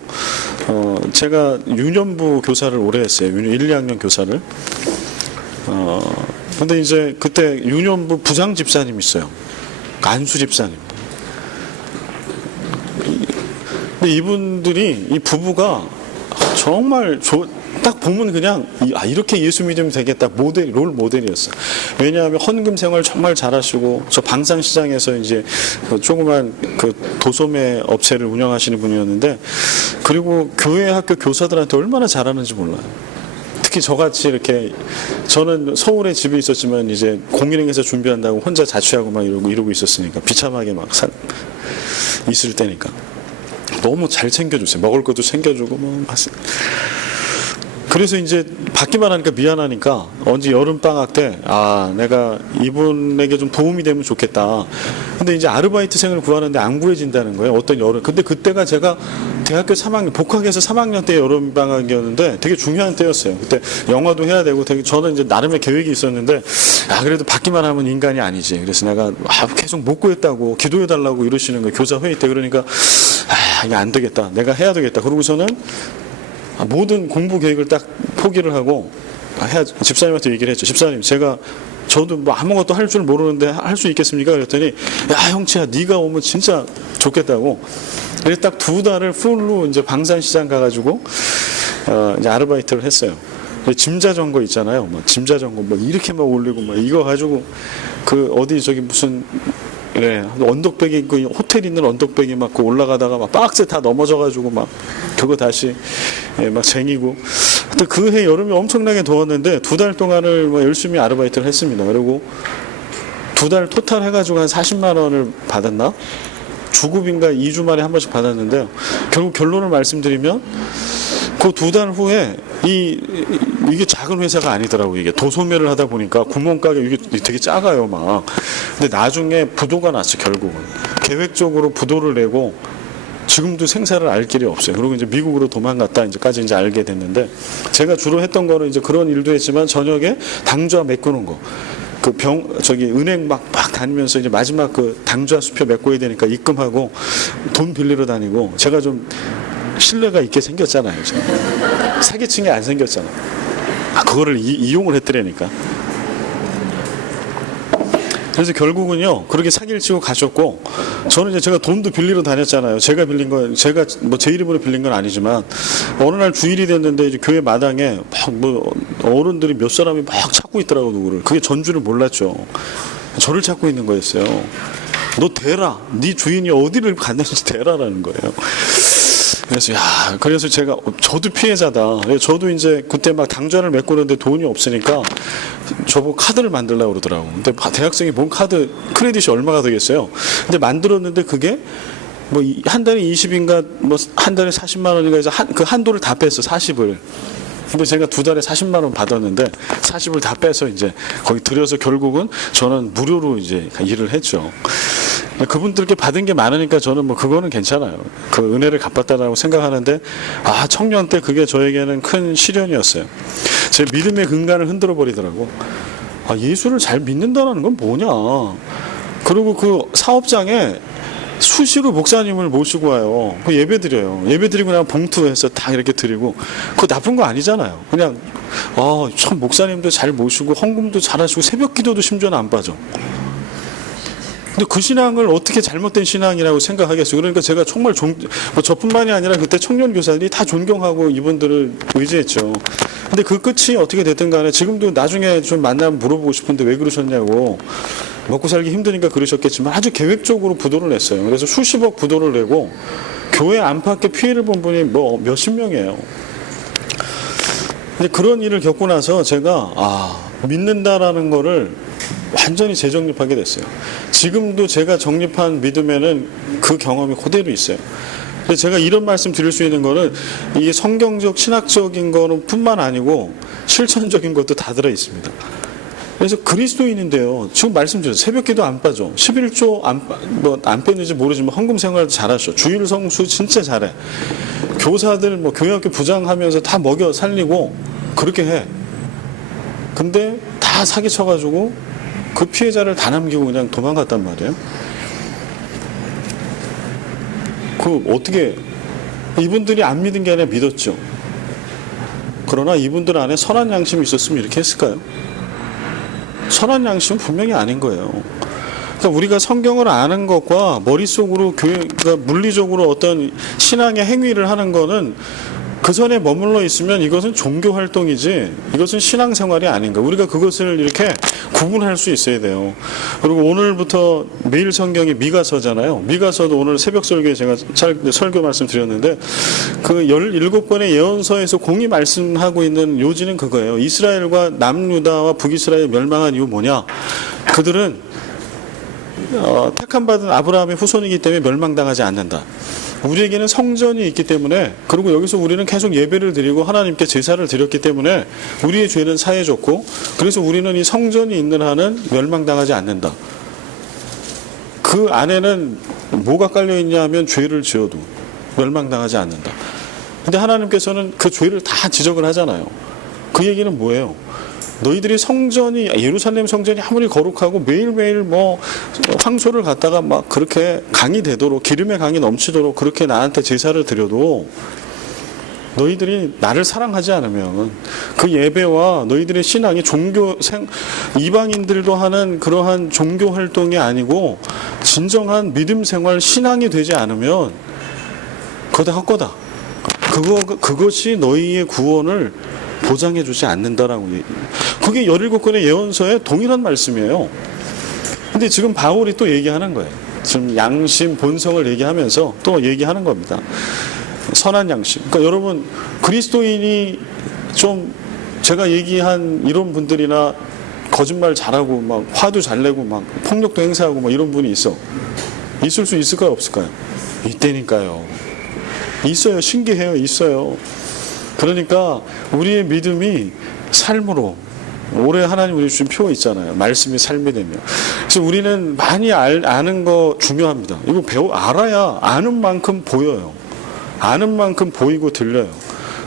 제가 유년부 교사를 오래 했어요. 1, 2학년 교사를. 근데 이제 그때 유년부 부장 집사님 있어요. 안수 집사님. 근데 이분들이, 이 부부가 정말 딱 보면 그냥 이렇게 예수 믿으면 되겠다, 롤 모델이었어. 왜냐하면 헌금 생활 정말 잘하시고, 저 방산시장에서 이제 조그만 도소매 업체를 운영하시는 분이었는데, 그리고 교회 학교 교사들한테 얼마나 잘하는지 몰라요. 특히 저같이 이렇게, 저는 서울에 집이 있었지만 이제 공인행사 준비한다고 혼자 자취하고 막 이러고 있었으니까, 비참하게 막 있을 때니까 너무 잘 챙겨주세요. 먹을 것도 챙겨주고 뭐. 그래서 이제 받기만 하니까 미안하니까 언제 여름방학 때 내가 이분에게 좀 도움이 되면 좋겠다. 근데 이제 아르바이트생을 구하는데 안 구해진다는 거예요. 어떤 여름. 근데 그때가 제가 대학교 3학년, 복학해서 3학년 때 여름방학이었는데 되게 중요한 때였어요. 그때 영화도 해야 되고 저는 이제 나름의 계획이 있었는데 그래도 받기만 하면 인간이 아니지. 그래서 내가 계속 못 구했다고 기도해달라고 이러시는 거예요. 교사 회의 때. 그러니까 이게 안 되겠다. 내가 해야 되겠다. 그러고서는 모든 공부 계획을 딱 포기를 하고 집사님한테 얘기를 했죠. 집사님, 저도 뭐 아무것도 할 줄 모르는데 할 수 있겠습니까? 그랬더니 형치야, 네가 오면 진짜 좋겠다고. 그래서 딱 2달을 풀로 이제 방산시장 가가지고 이제 아르바이트를 했어요. 짐 자전거 있잖아요. 짐 자전거 이렇게 막 올리고 이거 가지고 어디 저기 무슨 언덕배기 호텔 있는 언덕배기 막 올라가다가 막 박스 다 넘어져가지고 막 그거 다시 막 쟁이고. 하여튼 그 해 여름이 엄청나게 더웠는데 2달 동안을 열심히 아르바이트를 했습니다. 그리고 2달 토탈 해가지고 한 40만 원을 받았나? 주급인가 2주 만에 한 번씩 받았는데요. 결국 결론을 말씀드리면 그 2달 후에 이게 작은 회사가 아니더라고요. 이게 도소매를 하다 보니까 구멍가게 이게 되게 작아요, 막. 근데 나중에 부도가 났어, 결국은. 계획적으로 부도를 내고 지금도 생사를 알 길이 없어요. 그리고 이제 미국으로 도망갔다 이제까지 이제 알게 됐는데, 제가 주로 했던 거는 이제 그런 일도 했지만 저녁에 당좌 메꾸는 거. 은행 막 다니면서 이제 마지막 당좌 수표 메꿔야 되니까 입금하고 돈 빌리러 다니고, 제가 좀 신뢰가 있게 생겼잖아요. 사기층이 안 생겼잖아. 그거를 이용을 했더라니까. 그래서 결국은요 그렇게 사기를 치고 가셨고, 저는 이제 제가 돈도 빌리러 다녔잖아요. 제가 빌린 건, 제가 뭐 제 이름으로 빌린 건 아니지만, 어느 날 주일이 됐는데 이제 교회 마당에 막 뭐 어른들이 몇 사람이 막 찾고 있더라고, 누구를. 그게 전주를 몰랐죠. 저를 찾고 있는 거였어요. 너 대라, 네 주인이 어디를 갔는지 대라라는 거예요. 그래서 제가 저도 피해자다. 저도 이제 그때 막 당좌를 메고 있는데 돈이 없으니까 저보고 카드를 만들려고 그러더라고. 근데 대학생이 뭔 카드, 크레딧이 얼마가 되겠어요? 근데 만들었는데 그게 뭐 한 달에 20인가 뭐 한 달에 40만 원인가 해서 그 한도를 다 뺐어, 40을. 근데 제가 두 달에 40만 원 받았는데 40을 다 빼서 이제 거기 들여서 결국은 저는 무료로 이제 일을 했죠. 그분들께 받은 게 많으니까 저는 뭐 그거는 괜찮아요. 그 은혜를 갚았다라고 생각하는데, 청년 때 그게 저에게는 큰 시련이었어요. 제 믿음의 근간을 흔들어 버리더라고. 예수를 잘 믿는다는 건 뭐냐. 그리고 그 사업장에 수시로 목사님을 모시고 와요. 그 예배 드려요. 예배 드리고 나면 봉투해서 다 이렇게 드리고, 그거 나쁜 거 아니잖아요. 그냥 참 목사님도 잘 모시고 헌금도 잘하시고 새벽 기도도 심지어는 안 빠져. 근데 그 신앙을 어떻게 잘못된 신앙이라고 생각하겠어요. 그러니까 제가 정말 뭐 저뿐만이 아니라 그때 청년 교사들이 다 존경하고 이분들을 의지했죠. 근데 그 끝이 어떻게 됐든 간에 지금도 나중에 좀 만나면 물어보고 싶은데 왜 그러셨냐고. 먹고 살기 힘드니까 그러셨겠지만 아주 계획적으로 부도를 냈어요. 그래서 수십억 부도를 내고 교회 안팎에 피해를 본 분이 뭐 몇십 명이에요. 근데 그런 일을 겪고 나서 제가 믿는다라는 거를 완전히 재정립하게 됐어요. 지금도 제가 정립한 믿음에는 그 경험이 그대로 있어요. 근데 제가 이런 말씀 드릴 수 있는 거는 이게 성경적, 신학적인 거는 뿐만 아니고 실천적인 것도 다 들어 있습니다. 그래서 그리스도인인데요. 지금 말씀드렸죠. 새벽기도 안 빠져. 11조 안 뺐는지 모르지만 헌금 생활도 잘하셔. 주일 성수 진짜 잘해. 교사들 뭐 교회학교 부장하면서 다 먹여 살리고 그렇게 해. 근데 다 사기쳐가지고 그 피해자를 다 남기고 그냥 도망갔단 말이에요. 어떻게 이분들이 안 믿은 게 아니라 믿었죠. 그러나 이분들 안에 선한 양심이 있었으면 이렇게 했을까요? 선한 양심은 분명히 아닌 거예요. 그러니까 우리가 성경을 아는 것과 머릿속으로 그러니까 물리적으로 어떤 신앙의 행위를 하는 거는 그 전에 머물러 있으면 이것은 종교 활동이지 이것은 신앙생활이 아닌가. 우리가 그것을 이렇게 구분할 수 있어야 돼요. 그리고 오늘부터 매일 성경이 미가서잖아요. 미가서도 오늘 새벽 설교에 제가 설교 말씀드렸는데 그 17권의 예언서에서 공히 말씀하고 있는 요지는 그거예요. 이스라엘과 남유다와 북이스라엘 멸망한 이유 뭐냐. 그들은 택함 받은 아브라함의 후손이기 때문에 멸망당하지 않는다. 우리에게는 성전이 있기 때문에, 그리고 여기서 우리는 계속 예배를 드리고 하나님께 제사를 드렸기 때문에 우리의 죄는 사해졌고, 그래서 우리는 이 성전이 있는 한은 멸망당하지 않는다. 그 안에는 뭐가 깔려있냐 하면 죄를 지어도 멸망당하지 않는다. 근데 하나님께서는 그 죄를 다 지적을 하잖아요. 그 얘기는 뭐예요? 너희들이 성전이, 예루살렘 성전이 아무리 거룩하고 매일매일 뭐 황소를 갖다가 막 그렇게 강이 되도록, 기름의 강이 넘치도록 그렇게 나한테 제사를 드려도 너희들이 나를 사랑하지 않으면 그 예배와 너희들의 신앙이 이방인들도 하는 그러한 종교 활동이 아니고 진정한 믿음 생활, 신앙이 되지 않으면 그거 다 헛거다. 그것이 너희의 구원을 보장해 주지 않는다라고. 그게 17권의 예언서에 동일한 말씀이에요. 근데 지금 바울이 또 얘기하는 거예요. 지금 양심, 본성을 얘기하면서 또 얘기하는 겁니다. 선한 양심. 그러니까 여러분, 그리스도인이 좀 제가 얘기한 이런 분들이나 거짓말 잘하고 막 화도 잘 내고 막 폭력도 행사하고 막 이런 분이 있을 수 있을까요, 없을까요? 있다니까요. 있어요. 신기해요. 있어요. 그러니까 우리의 믿음이 삶으로, 올해 하나님 우리 주신 표 있잖아요. 말씀이 삶이 되며. 그래서 우리는 많이 아는 거 중요합니다. 이거 알아야 아는 만큼 보여요. 아는 만큼 보이고 들려요.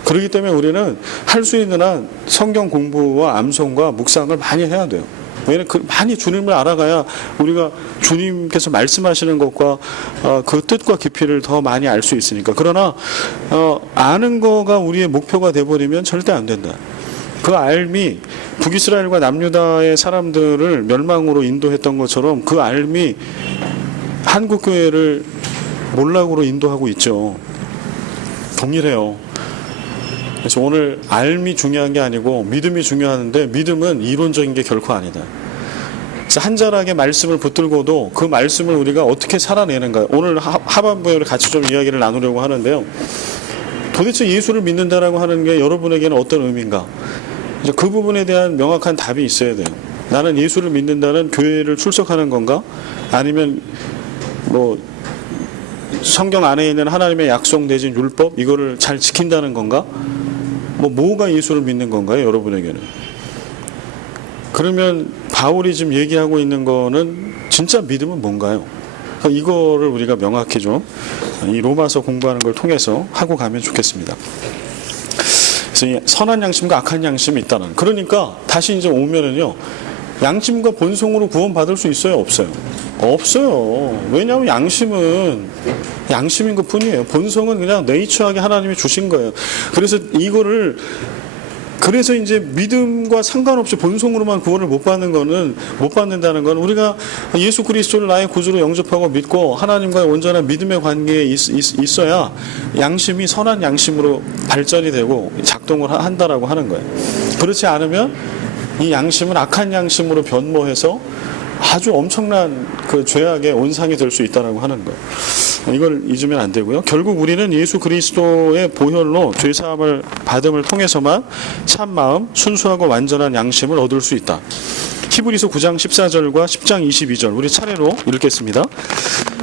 그렇기 때문에 우리는 할 수 있는 한 성경 공부와 암송과 묵상을 많이 해야 돼요. 왜냐면 많이 주님을 알아가야 우리가 주님께서 말씀하시는 것과 그 뜻과 깊이를 더 많이 알 수 있으니까. 그러나 아는 거가 우리의 목표가 돼버리면 절대 안 된다. 그 알미 북이스라엘과 남유다의 사람들을 멸망으로 인도했던 것처럼 그 삶이 한국교회를 몰락으로 인도하고 있죠. 동일해요. 그래서 오늘 삶이 중요한 게 아니고 믿음이 중요한데, 믿음은 이론적인 게 결코 아니다. 그래서 한 자락의 말씀을 붙들고도 그 말씀을 우리가 어떻게 살아내는가, 오늘 하반부에 같이 좀 이야기를 나누려고 하는데요. 도대체 예수를 믿는다라고 하는 게 여러분에게는 어떤 의미인가? 그 부분에 대한 명확한 답이 있어야 돼요. 나는 예수를 믿는다는 교회를 출석하는 건가? 아니면 뭐 성경 안에 있는 하나님의 약속내진 율법 이거를 잘 지킨다는 건가? 뭐가 예수를 믿는 건가요, 여러분에게는? 그러면 바울이 지금 얘기하고 있는 거는 진짜 믿음은 뭔가요? 이거를 우리가 명확히 좀 이 로마서 공부하는 걸 통해서 하고 가면 좋겠습니다. 그래서 선한 양심과 악한 양심이 있다는, 그러니까 다시 이제 오면은요, 양심과 본성으로 구원받을 수 있어요, 없어요? 없어요. 왜냐하면 양심은 양심인 것 뿐이에요. 본성은 그냥 네이처하게 하나님이 주신 거예요. 그래서 이제 믿음과 상관없이 본성으로만 구원을 못 받는다는 건, 우리가 예수 그리스도를 나의 구주로 영접하고 믿고 하나님과의 온전한 믿음의 관계에 있어야 양심이 선한 양심으로 발전이 되고 작동을 한다라고 하는 거예요. 그렇지 않으면 이 양심은 악한 양심으로 변모해서 아주 엄청난 그 죄악의 온상이 될 수 있다라고 하는 거예요. 이걸 잊으면 안 되고요. 결국 우리는 예수 그리스도의 보혈로 죄사함을 받음을 통해서만 참 마음, 순수하고 완전한 양심을 얻을 수 있다. 히브리서 9장 14절과 10장 22절 우리 차례로 읽겠습니다.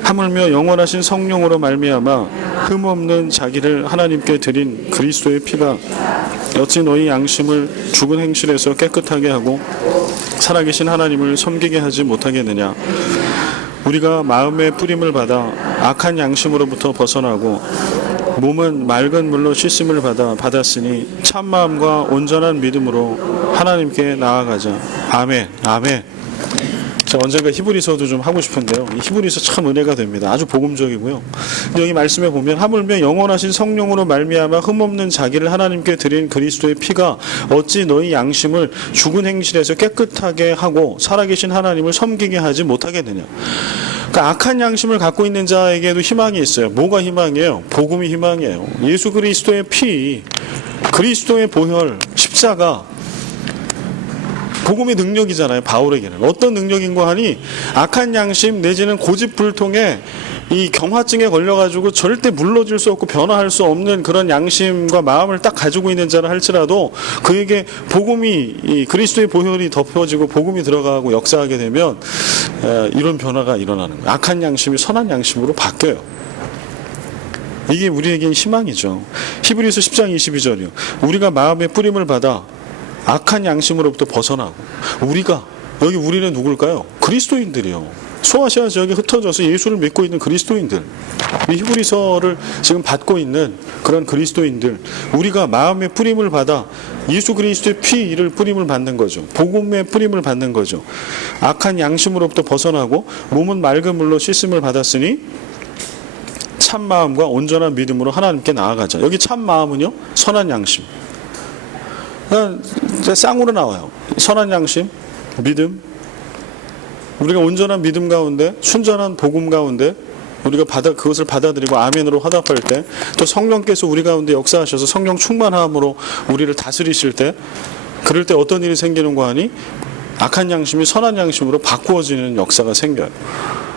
하물며 영원하신 성령으로 말미암아 흠없는 자기를 하나님께 드린 그리스도의 피가 어찌 너희 양심을 죽은 행실에서 깨끗하게 하고 살아계신 하나님을 섬기게 하지 못하겠느냐. 우리가 마음의 뿌림을 받아 악한 양심으로부터 벗어나고 몸은 맑은 물로 씻음을 받았으니 참 마음과 온전한 믿음으로 하나님께 나아가자. 아멘. 아멘. 제가 언젠가 히브리서도 좀 하고 싶은데요. 이 히브리서 참 은혜가 됩니다. 아주 복음적이고요. 여기 말씀에 보면 하물며 영원하신 성령으로 말미암아 흠없는 자기를 하나님께 드린 그리스도의 피가 어찌 너희 양심을 죽은 행실에서 깨끗하게 하고 살아계신 하나님을 섬기게 하지 못하겠느냐. 그러니까 악한 양심을 갖고 있는 자에게도 희망이 있어요. 뭐가 희망이에요? 복음이 희망이에요. 예수 그리스도의 피, 그리스도의 보혈, 십자가, 복음의 능력이잖아요. 바울에게는 어떤 능력인고 하니, 악한 양심 내지는 고집불통에 이 경화증에 걸려가지고 절대 물러질 수 없고 변화할 수 없는 그런 양심과 마음을 딱 가지고 있는 자라 할지라도 그에게 복음이, 이 그리스도의 보혈이 덮여지고 복음이 들어가고 역사하게 되면 이런 변화가 일어나는 거예요. 악한 양심이 선한 양심으로 바뀌어요. 이게 우리에겐 희망이죠. 히브리서 10장 22절이요. 우리가 마음의 뿌림을 받아 악한 양심으로부터 벗어나고, 여기 우리는 누굴까요? 그리스도인들이요. 소아시아 지역에 흩어져서 예수를 믿고 있는 그리스도인들, 이 히브리서를 지금 받고 있는 그런 그리스도인들, 우리가 마음의 뿌림을 받아 예수 그리스도의 피를 뿌림을 받는 거죠. 복음의 뿌림을 받는 거죠. 악한 양심으로부터 벗어나고 몸은 맑은 물로 씻음을 받았으니 참 마음과 온전한 믿음으로 하나님께 나아가자. 여기 참 마음은요, 선한 양심. 그냥 쌍으로 나와요. 선한 양심, 믿음. 우리가 온전한 믿음 가운데, 순전한 복음 가운데 우리가 그것을 받아들이고 아멘으로 화답할 때, 또 성령께서 우리 가운데 역사하셔서 성령 충만함으로 우리를 다스리실 때, 그럴 때 어떤 일이 생기는가 하니 악한 양심이 선한 양심으로 바꾸어지는 역사가 생겨요.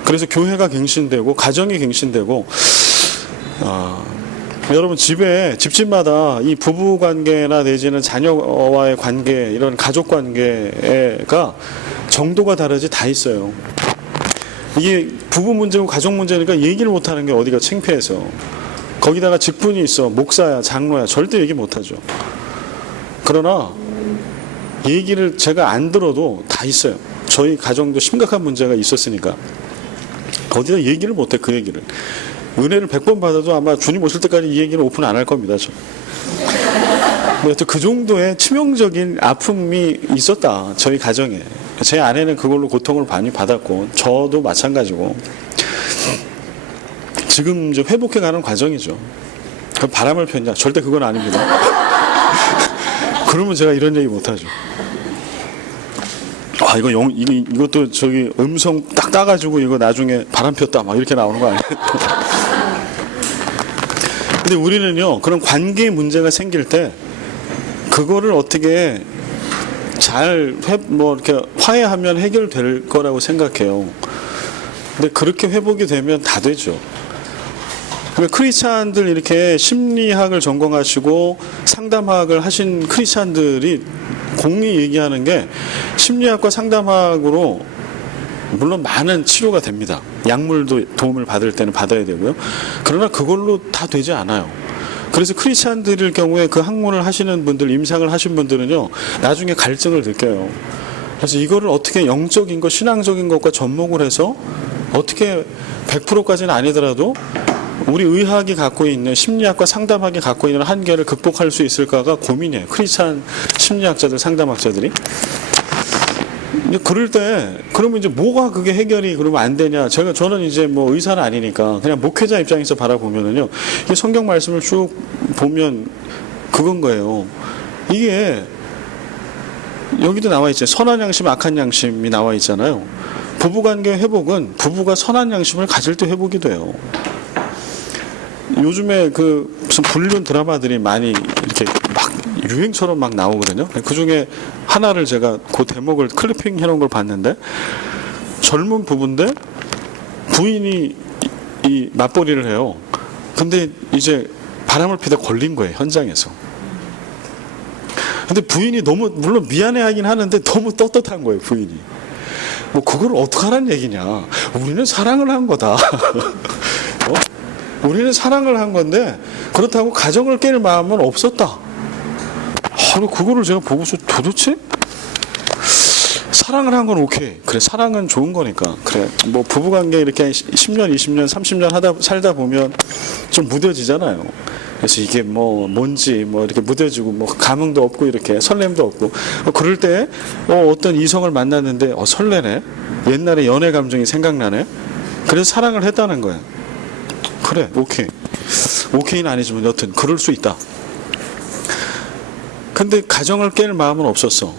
그래서 교회가 갱신되고 가정이 갱신되고, 여러분 집집마다 이 부부 관계나 내지는 자녀와의 관계, 이런 가족 관계가 정도가 다르지 다 있어요. 이게 부부 문제고 가족 문제니까 얘기를 못하는 게 어디가 창피해서. 거기다가 직분이 있어, 목사야 장로야, 절대 얘기 못하죠. 그러나 얘기를 제가 안 들어도 다 있어요. 저희 가정도 심각한 문제가 있었으니까 어디다 얘기를 못해. 그 얘기를 은혜를 100번 받아도 아마 주님 오실 때까지 이 얘기는 오픈 안 할 겁니다. 그 정도의 치명적인 아픔이 있었다, 저희 가정에. 제 아내는 그걸로 고통을 많이 받았고 저도 마찬가지고 지금 이제 회복해가는 과정이죠. 바람을 폈냐? 절대 그건 아닙니다. 그러면 제가 이런 얘기 못하죠. 이것도 저기 음성 딱 따가지고 이거 나중에 바람 폈다 막 이렇게 나오는 거 아니에요? 근데 우리는요, 그런 관계 문제가 생길 때 그거를 어떻게 잘 이렇게 화해하면 해결될 거라고 생각해요. 근데 그렇게 회복이 되면 다 되죠. 그러니까 크리스찬들 이렇게 심리학을 전공하시고 상담학을 하신 크리스찬들이 공히 얘기하는 게 심리학과 상담학으로 물론 많은 치료가 됩니다. 약물도 도움을 받을 때는 받아야 되고요. 그러나 그걸로 다 되지 않아요. 그래서 크리스찬들일 경우에 그 학문을 하시는 분들, 임상을 하신 분들은요, 나중에 갈증을 느껴요. 그래서 이거를 어떻게 영적인 것, 신앙적인 것과 접목을 해서 어떻게 100%까지는 아니더라도 우리 의학이 갖고 있는, 심리학과 상담학이 갖고 있는 한계를 극복할 수 있을까가 고민이에요. 크리스찬 심리학자들, 상담학자들이. 그럴 때, 그러면 이제 뭐가 그게 해결이 그러면 안 되냐. 저는 이제 뭐 의사는 아니니까 그냥 목회자 입장에서 바라보면은요, 이 성경 말씀을 쭉 보면 그건 거예요. 이게, 여기도 나와 있잖아요. 선한 양심, 악한 양심이 나와 있잖아요. 부부관계 회복은 부부가 선한 양심을 가질 때 회복이 돼요. 요즘에 무슨 불륜 드라마들이 많이 이렇게 막 유행처럼 막 나오거든요. 그 중에 하나를 제가 그 대목을 클리핑 해놓은 걸 봤는데, 젊은 부부인데 부인이 이 맞벌이를 해요. 근데 이제 바람을 피다 걸린 거예요, 현장에서. 근데 부인이 너무, 물론 미안해하긴 하는데 너무 떳떳한 거예요, 부인이. 뭐 그걸 어떡하라는 얘기냐. 우리는 사랑을 한 거다. 우리는 사랑을 한 건데 그렇다고 가정을 깰 마음은 없었다. 그거를 제가 보고서 도대체 사랑을 한 건 오케이. 그래, 사랑은 좋은 거니까. 그래, 뭐 부부관계 이렇게 10년, 20년, 30년 살다 보면 좀 무뎌지잖아요. 그래서 이게 뭔지 이렇게 무뎌지고 감흥도 없고 이렇게 설렘도 없고 그럴 때 어떤 이성을 만났는데 설레네. 옛날에 연애 감정이 생각나네. 그래서 사랑을 했다는 거야. 그래, 오케이. 오케이는 아니지만 여튼 그럴 수 있다. 근데 가정을 깰 마음은 없었어.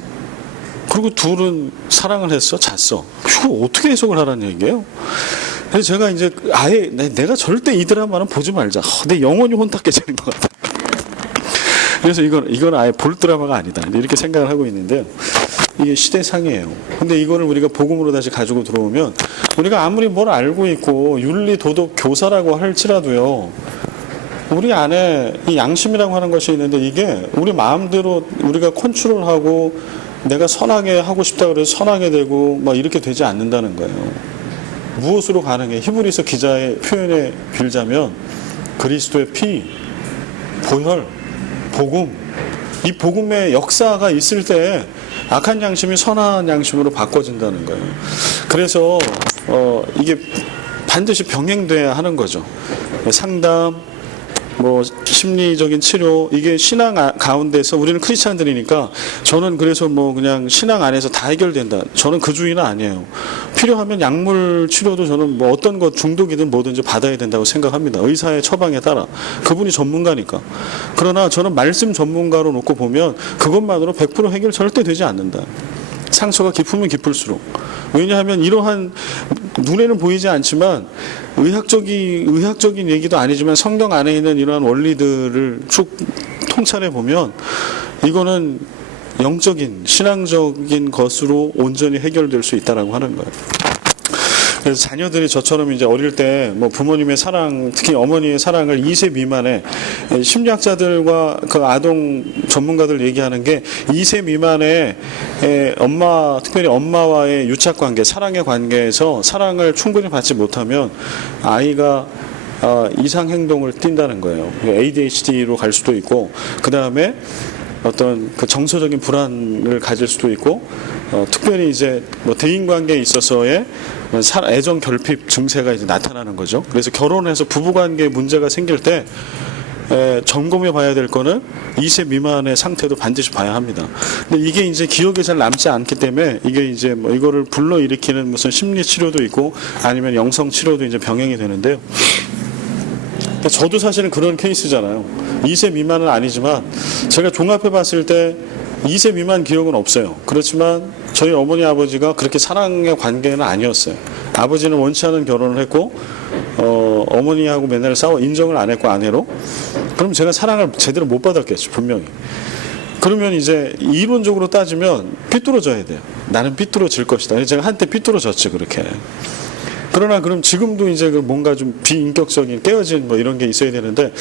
그리고 둘은 사랑을 했어, 잤어. 이거 어떻게 해석을 하라는 얘기예요? 그래서 제가 이제 아예 내가 절대 이 드라마는 보지 말자. 내 영혼이 혼탁 깨지는 것 같다. 그래서 이건 아예 볼 드라마가 아니다. 이렇게 생각을 하고 있는데요. 이게 시대상이에요. 근데 이거를 우리가 복음으로 다시 가지고 들어오면 우리가 아무리 뭘 알고 있고 윤리 도덕 교사라고 할지라도요, 우리 안에 이 양심이라고 하는 것이 있는데 이게 우리 마음대로 우리가 컨트롤하고 내가 선하게 하고 싶다 그래서 선하게 되고 이렇게 되지 않는다는 거예요. 무엇으로 가능해? 히브리서 기자의 표현에 빌자면 그리스도의 피, 보혈, 복음, 이 복음의 역사가 있을 때 악한 양심이 선한 양심으로 바꿔진다는 거예요. 그래서 이게 반드시 병행돼야 하는 거죠. 상담, 심리적인 치료, 이게 신앙 가운데서 우리는 크리스찬들이니까 저는 그래서 그냥 신앙 안에서 다 해결된다. 저는 그 주의는 아니에요. 필요하면 약물 치료도 저는 어떤 것 중독이든 뭐든지 받아야 된다고 생각합니다. 의사의 처방에 따라. 그분이 전문가니까. 그러나 저는 말씀 전문가로 놓고 보면 그것만으로 100% 해결 절대 되지 않는다. 상처가 깊으면 깊을수록. 왜냐하면 이러한 눈에는 보이지 않지만 의학적인 얘기도 아니지만 성경 안에 있는 이러한 원리들을 쭉 통찰해 보면 이거는 영적인 신앙적인 것으로 온전히 해결될 수 있다라고 하는 거예요. 그래서 자녀들이 저처럼 이제 어릴 때 부모님의 사랑, 특히 어머니의 사랑을 2세 미만의 심리학자들과 그 아동 전문가들 얘기하는 게 2세 미만의 엄마, 특별히 엄마와의 유착 관계, 사랑의 관계에서 사랑을 충분히 받지 못하면 아이가 이상 행동을 띈다는 거예요. ADHD로 갈 수도 있고, 그 다음에 어떤 그 정서적인 불안을 가질 수도 있고, 특별히 이제 대인 관계에 있어서의 애정 결핍 증세가 이제 나타나는 거죠. 그래서 결혼해서 부부관계에 문제가 생길 때 점검해 봐야 될 거는 2세 미만의 상태도 반드시 봐야 합니다. 근데 이게 이제 기억에 잘 남지 않기 때문에 이게 이제 이거를 불러일으키는 무슨 심리 치료도 있고 아니면 영성 치료도 이제 병행이 되는데요. 저도 사실은 그런 케이스잖아요. 2세 미만은 아니지만 제가 종합해 봤을 때 2세 미만 기억은 없어요. 그렇지만 저희 어머니 아버지가 그렇게 사랑의 관계는 아니었어요. 아버지는 원치 않은 결혼을 했고 어머니하고 맨날 싸워 인정을 안 했고 아내로. 그럼 제가 사랑을 제대로 못 받았겠죠, 분명히. 그러면 이제 이론적으로 따지면 삐뚤어져야 돼요. 나는 삐뚤어질 것이다. 제가 한때 삐뚤어졌지 그렇게. 그러나 그럼 지금도 이제 뭔가 좀 비인격적인 깨어진 뭐 이런 게 있어야 되는데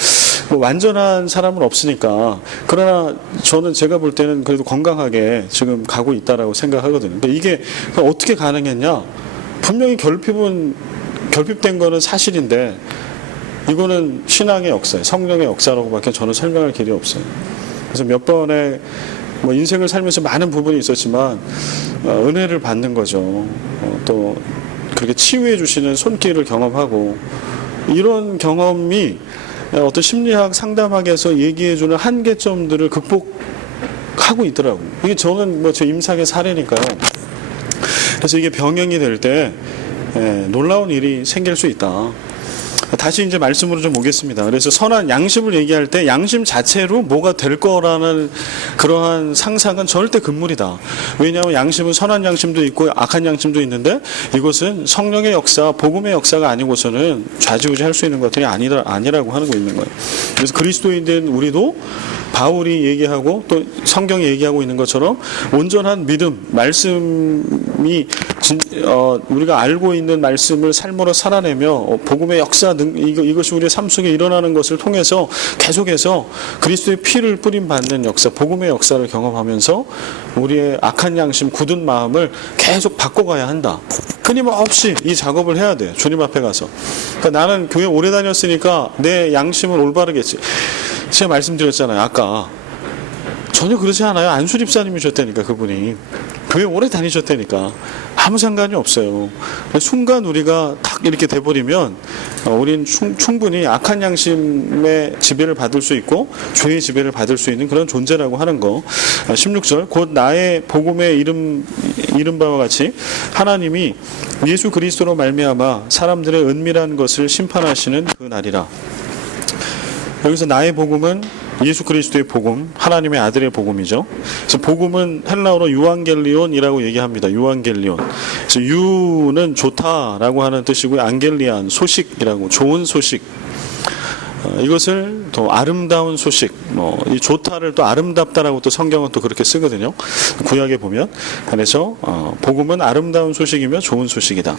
뭐 완전한 사람은 없으니까. 그러나 저는 제가 볼 때는 그래도 건강하게 지금 가고 있다라고 생각하거든요. 근데 이게 어떻게 가능했냐? 분명히 결핍된 거는 사실인데 이거는 신앙의 역사예요. 성령의 역사라고밖에 저는 설명할 길이 없어요. 그래서 몇 번의 뭐 인생을 살면서 많은 부분이 있었지만 은혜를 받는 거죠. 또 그렇게 치유해 주시는 손길을 경험하고 이런 경험이 어떤 심리학 상담학에서 얘기해 주는 한계점들을 극복하고 있더라고요. 이게 저는 뭐 제 임상의 사례니까요. 그래서 이게 병행이 될 때 놀라운 일이 생길 수 있다. 다시 이제 말씀으로 좀 오겠습니다. 그래서 선한 양심을 얘기할 때 양심 자체로 뭐가 될 거라는 그러한 상상은 절대 금물이다. 왜냐하면 양심은 선한 양심도 있고 악한 양심도 있는데 이것은 성령의 역사, 복음의 역사가 아니고서는 좌지우지할 수 있는 것들이 아니라고 하고 있는 거예요. 그래서 그리스도인된 우리도 바울이 얘기하고 또 성경이 얘기하고 있는 것처럼 온전한 믿음, 말씀이 우리가 알고 있는 말씀을 삶으로 살아내며 복음의 역사 이것이 우리의 삶 속에 일어나는 것을 통해서 계속해서 그리스도의 피를 뿌림 받는 역사, 복음의 역사를 경험하면서 우리의 악한 양심, 굳은 마음을 계속 바꿔가야 한다. 끊임없이 이 작업을 해야 돼요. 주님 앞에 가서. 그러니까 나는 교회 오래 다녔으니까 내 양심은 올바르겠지. 제가 말씀드렸잖아요. 아까. 전혀 그렇지 않아요. 안수 집사님이셨다니까 그분이. 교회 오래 다니셨다니까. 아무 상관이 없어요. 순간 우리가 탁 이렇게 돼버리면 우린 충분히 악한 양심의 지배를 받을 수 있고 죄의 지배를 받을 수 있는 그런 존재라고 하는 거. 16절 곧 나의 복음의 이름 바와 같이 하나님이 예수 그리스도로 말미암아 사람들의 은밀한 것을 심판하시는 그 날이라. 여기서 나의 복음은 예수 그리스도의 복음, 하나님의 아들의 복음이죠. 그래서 복음은 헬라어로 유앙겔리온이라고 얘기합니다. 유앙겔리온. 그래서 유는 좋다라고 하는 뜻이고요. 앙겔리안, 소식이라고, 좋은 소식. 이것을 더 아름다운 소식, 이 좋다를 또 아름답다라고 또 성경은 또 그렇게 쓰거든요. 구약에 보면. 그래서 복음은 아름다운 소식이며 좋은 소식이다.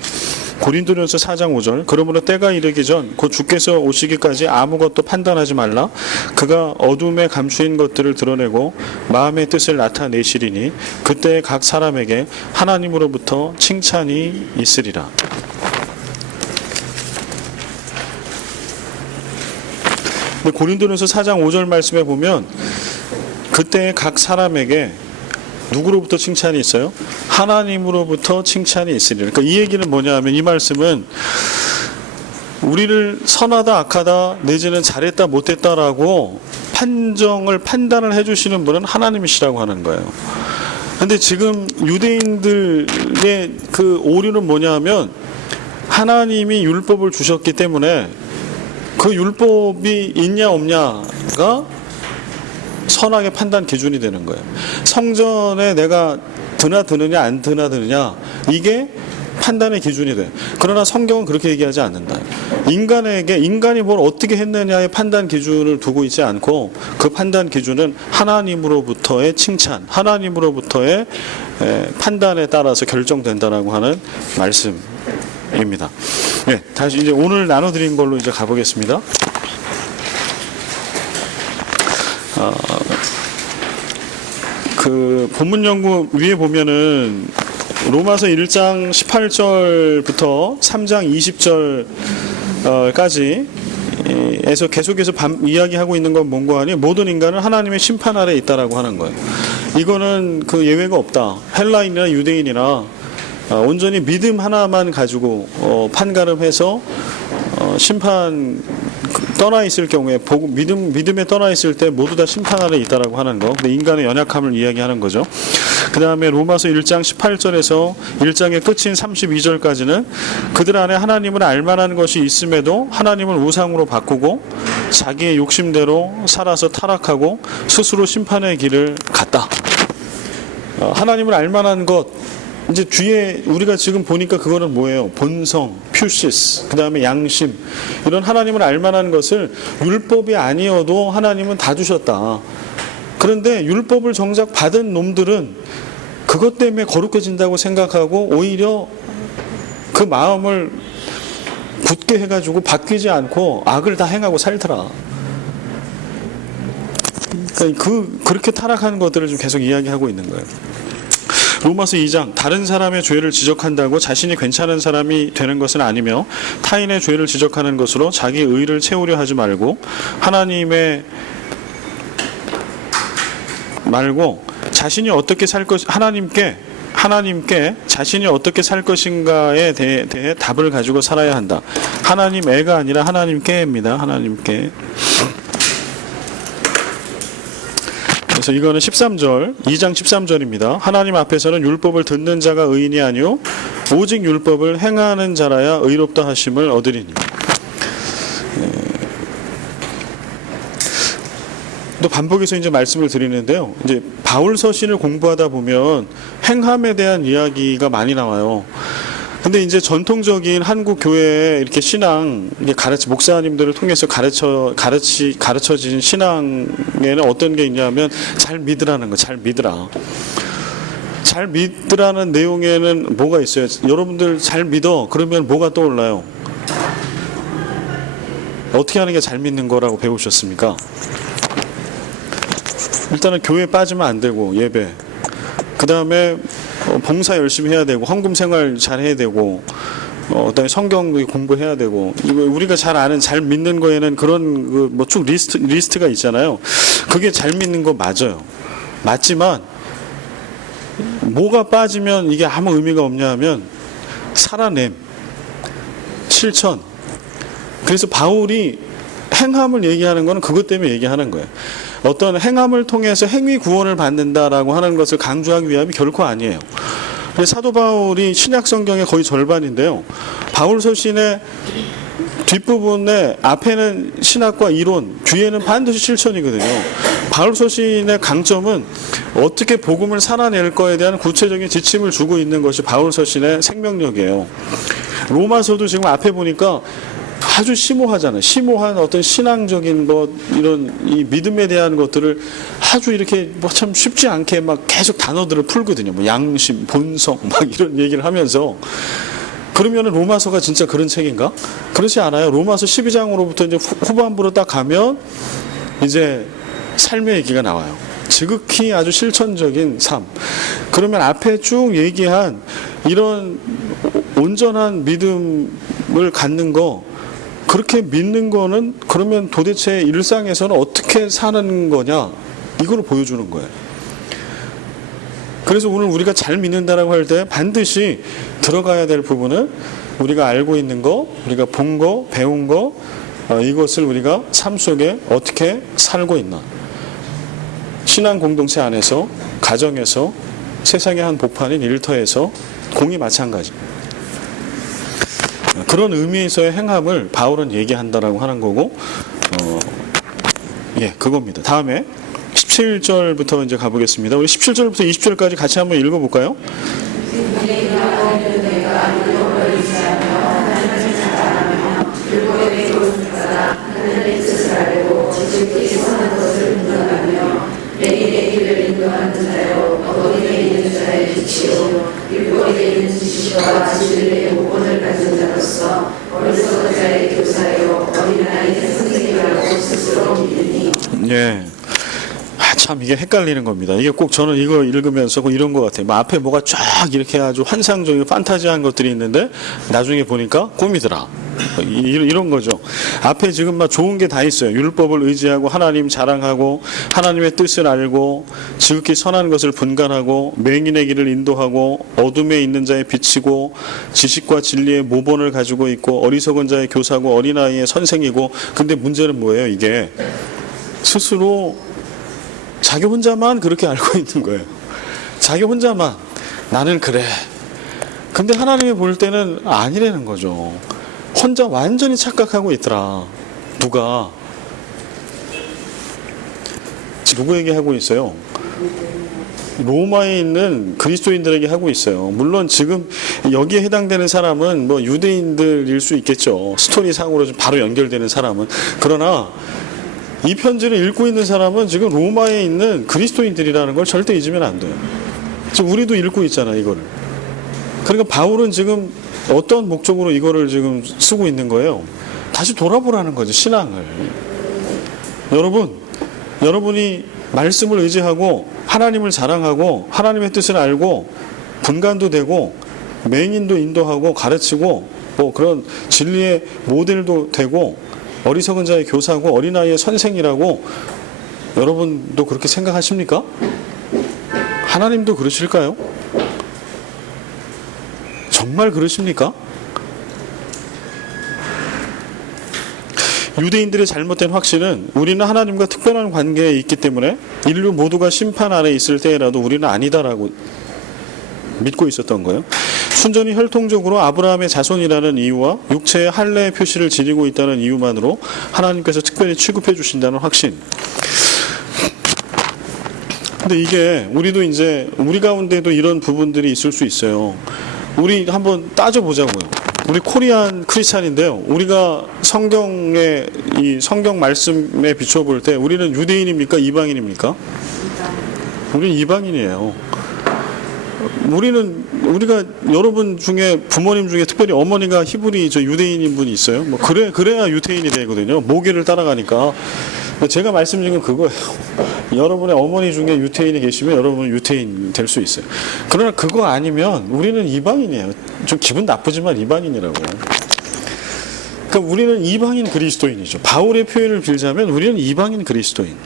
고린도전서 4장 5절 그러므로 때가 이르기 전 곧 주께서 오시기까지 아무것도 판단하지 말라. 그가 어둠에 감추인 것들을 드러내고 마음의 뜻을 나타내시리니 그때 각 사람에게 하나님으로부터 칭찬이 있으리라. 고린도전서 4장 5절 말씀에 보면 그때 각 사람에게 누구로부터 칭찬이 있어요? 하나님으로부터 칭찬이 있으리라. 그러니까 이 얘기는 뭐냐 하면 이 말씀은 우리를 선하다 악하다 내지는 잘했다 못했다라고 판단을 해주시는 분은 하나님이시라고 하는 거예요. 근데 지금 유대인들의 그 오류는 뭐냐 하면 하나님이 율법을 주셨기 때문에 그 율법이 있냐 없냐가 선악의 판단 기준이 되는 거예요. 성전에 내가 드나드느냐 안 드나드느냐 이게 판단의 기준이 돼. 그러나 성경은 그렇게 얘기하지 않는다. 인간이 뭘 어떻게 했느냐의 판단 기준을 두고 있지 않고 그 판단 기준은 하나님으로부터의 칭찬, 하나님으로부터의 판단에 따라서 결정된다라고 하는 말씀입니다. 네, 다시 이제 오늘 나눠드린 걸로 이제 가보겠습니다. 그 본문 연구 위에 보면은 로마서 1장 18절부터 3장 20절까지 에서 계속해서 이야기하고 있는 건 뭔가 하니 모든 인간은 하나님의 심판 아래에 있다라고 하는 거예요. 이거는 그 예외가 없다. 헬라인이나 유대인이나 온전히 믿음 하나만 가지고 판가름해서 심판 떠나 있을 경우에 믿음에 떠나 있을 때 모두 다 심판 아래 있다라고 하는 거. 근데 인간의 연약함을 이야기하는 거죠. 그 다음에 로마서 1장 18절에서 1장의 끝인 32절까지는 그들 안에 하나님을 알만한 것이 있음에도 하나님을 우상으로 바꾸고 자기의 욕심대로 살아서 타락하고 스스로 심판의 길을 갔다. 하나님을 알만한 것, 이제 뒤에 우리가 지금 보니까 그거는 뭐예요? 본성, 퓨시스, 그 다음에 양심, 이런 하나님을 알만한 것을 율법이 아니어도 하나님은 다 주셨다. 그런데 율법을 정작 받은 놈들은 그것 때문에 거룩해진다고 생각하고 오히려 그 마음을 굳게 해가지고 바뀌지 않고 악을 다 행하고 살더라. 그러니까 그렇게 타락한 것들을 좀 계속 이야기하고 있는 거예요. 로마서 2장, 다른 사람의 죄를 지적한다고 자신이 괜찮은 사람이 되는 것은 아니며 타인의 죄를 지적하는 것으로 자기 의를 채우려 하지 말고 자신이 어떻게 살 것, 하나님께 자신이 어떻게 살 것인가에 대해 답을 가지고 살아야 한다. 하나님 애가 아니라 하나님께입니다. 하나님께. 그래서 이거는 13절, 2장 13절입니다. 하나님 앞에서는 율법을 듣는 자가 의인이 아니요 오직 율법을 행하는 자라야 의롭다 하심을 얻으리니. 또 반복해서 이제 말씀을 드리는데요. 이제 바울 서신을 공부하다 보면 행함에 대한 이야기가 많이 나와요. 근데 이제 전통적인 한국 교회의 이렇게 신앙, 목사님들을 통해서 가르쳐진 신앙에는 어떤 게 있냐면 잘 믿으라는 거, 잘 믿으라. 잘 믿으라는 내용에는 뭐가 있어요? 여러분들 잘 믿어. 그러면 뭐가 떠올라요? 어떻게 하는 게 잘 믿는 거라고 배우셨습니까? 일단은 교회에 빠지면 안 되고, 예배. 그 다음에 봉사 열심히 해야 되고, 헌금 생활 잘 해야 되고, 그다음에 성경 공부해야 되고, 우리가 잘 아는 잘 믿는 거에는 그런 쭉 리스트가 있잖아요. 그게 잘 믿는 거 맞아요. 맞지만 뭐가 빠지면 이게 아무 의미가 없냐 하면 살아냄, 실천. 그래서 바울이 행함을 얘기하는 거는 그것 때문에 얘기하는 거예요. 어떤 행함을 통해서 행위 구원을 받는다라고 하는 것을 강조하기 위함이 결코 아니에요. 사도 바울이 신약 성경의 거의 절반인데요. 바울 서신의 뒷부분에 앞에는 신학과 이론, 뒤에는 반드시 실천이거든요. 바울 서신의 강점은 어떻게 복음을 살아낼 거에 대한 구체적인 지침을 주고 있는 것이 바울 서신의 생명력이에요. 로마서도 지금 앞에 보니까 아주 심오하잖아요. 심오한 어떤 신앙적인 이런 이 믿음에 대한 것들을 아주 이렇게 참 쉽지 않게 막 계속 단어들을 풀거든요. 양심, 본성 이런 얘기를 하면서. 그러면은 로마서가 진짜 그런 책인가? 그렇지 않아요. 로마서 12장으로부터 이제 후반부로 딱 가면 이제 삶의 얘기가 나와요. 지극히 아주 실천적인 삶. 그러면 앞에 쭉 얘기한 이런 온전한 믿음을 갖는 거, 그렇게 믿는 거는 그러면 도대체 일상에서는 어떻게 사는 거냐, 이걸 보여주는 거예요. 그래서 오늘 우리가 잘 믿는다라고 할 때 반드시 들어가야 될 부분은 우리가 알고 있는 거, 우리가 본 거, 배운 거, 이것을 우리가 삶 속에 어떻게 살고 있나. 신앙 공동체 안에서, 가정에서, 세상의 한 복판인 일터에서 공이 마찬가지. 그런 의미에서의 행함을 바울은 얘기한다라고 하는 거고, 그겁니다. 다음에 17절부터 이제 가보겠습니다. 우리 17절부터 20절까지 같이 한번 읽어볼까요? 예. 참 이게 헷갈리는 겁니다. 이게 꼭 저는 이거 읽으면서 이런 것 같아요. 앞에 뭐가 쫙 이렇게 아주 환상적이고 판타지한 것들이 있는데 나중에 보니까 꿈이더라. 이런 거죠. 앞에 지금 막 좋은 게 다 있어요. 율법을 의지하고 하나님 자랑하고 하나님의 뜻을 알고 지극히 선한 것을 분간하고 맹인의 길을 인도하고 어둠에 있는 자의 빛이고 지식과 진리의 모본을 가지고 있고 어리석은 자의 교사고 어린아이의 선생이고. 근데 문제는 뭐예요? 이게 스스로 자기 혼자만 그렇게 알고 있는 거예요. 자기 혼자만 나는 그래. 근데 하나님이 볼 때는 아니라는 거죠. 혼자 완전히 착각하고 있더라. 누구 얘기하고 있어요? 로마에 있는 그리스도인들에게 하고 있어요. 물론 지금 여기에 해당되는 사람은 뭐 유대인들일 수 있겠죠. 스토리상으로 좀 바로 연결되는 사람은. 그러나 이 편지를 읽고 있는 사람은 지금 로마에 있는 그리스도인들이라는 걸 절대 잊으면 안 돼요. 지금 우리도 읽고 있잖아, 이거를. 그러니까 바울은 지금 어떤 목적으로 이거를 지금 쓰고 있는 거예요? 다시 돌아보라는 거죠, 신앙을. 여러분이 말씀을 의지하고 하나님을 자랑하고 하나님의 뜻을 알고 분간도 되고 맹인도 인도하고 가르치고 뭐 그런 진리의 모델도 되고 어리석은 자의 교사고 어린아이의 선생이라고 여러분도 그렇게 생각하십니까? 하나님도 그러실까요? 정말 그러십니까? 유대인들의 잘못된 확신은 우리는 하나님과 특별한 관계에 있기 때문에 인류 모두가 심판 아래 있을 때라도 우리는 아니다라고 믿고 있었던 거예요. 순전히 혈통적으로 아브라함의 자손이라는 이유와 육체의 할례의 표시를 지니고 있다는 이유만으로 하나님께서 특별히 취급해 주신다는 확신. 근데 이게 우리도 이제 우리 가운데도 이런 부분들이 있을 수 있어요. 우리 한번 따져보자고요. 우리 코리안 크리스찬인데요. 우리가 성경의 이 성경 말씀에 비춰볼 때 우리는 유대인입니까? 이방인입니까? 우리는 이방인이에요. 우리가 여러분 중에 부모님 중에 특별히 어머니가 히브리 유대인인 분이 있어요. 뭐 그래야 유대인이 되거든요. 모계를 따라가니까. 제가 말씀드린 건 그거예요. 여러분의 어머니 중에 유태인이 계시면 여러분은 유태인 될 수 있어요. 그러나 그거 아니면 우리는 이방인이에요. 좀 기분 나쁘지만 이방인이라고. 그러니까 우리는 이방인 그리스도인이죠. 바울의 표현을 빌자면 우리는 이방인 그리스도인.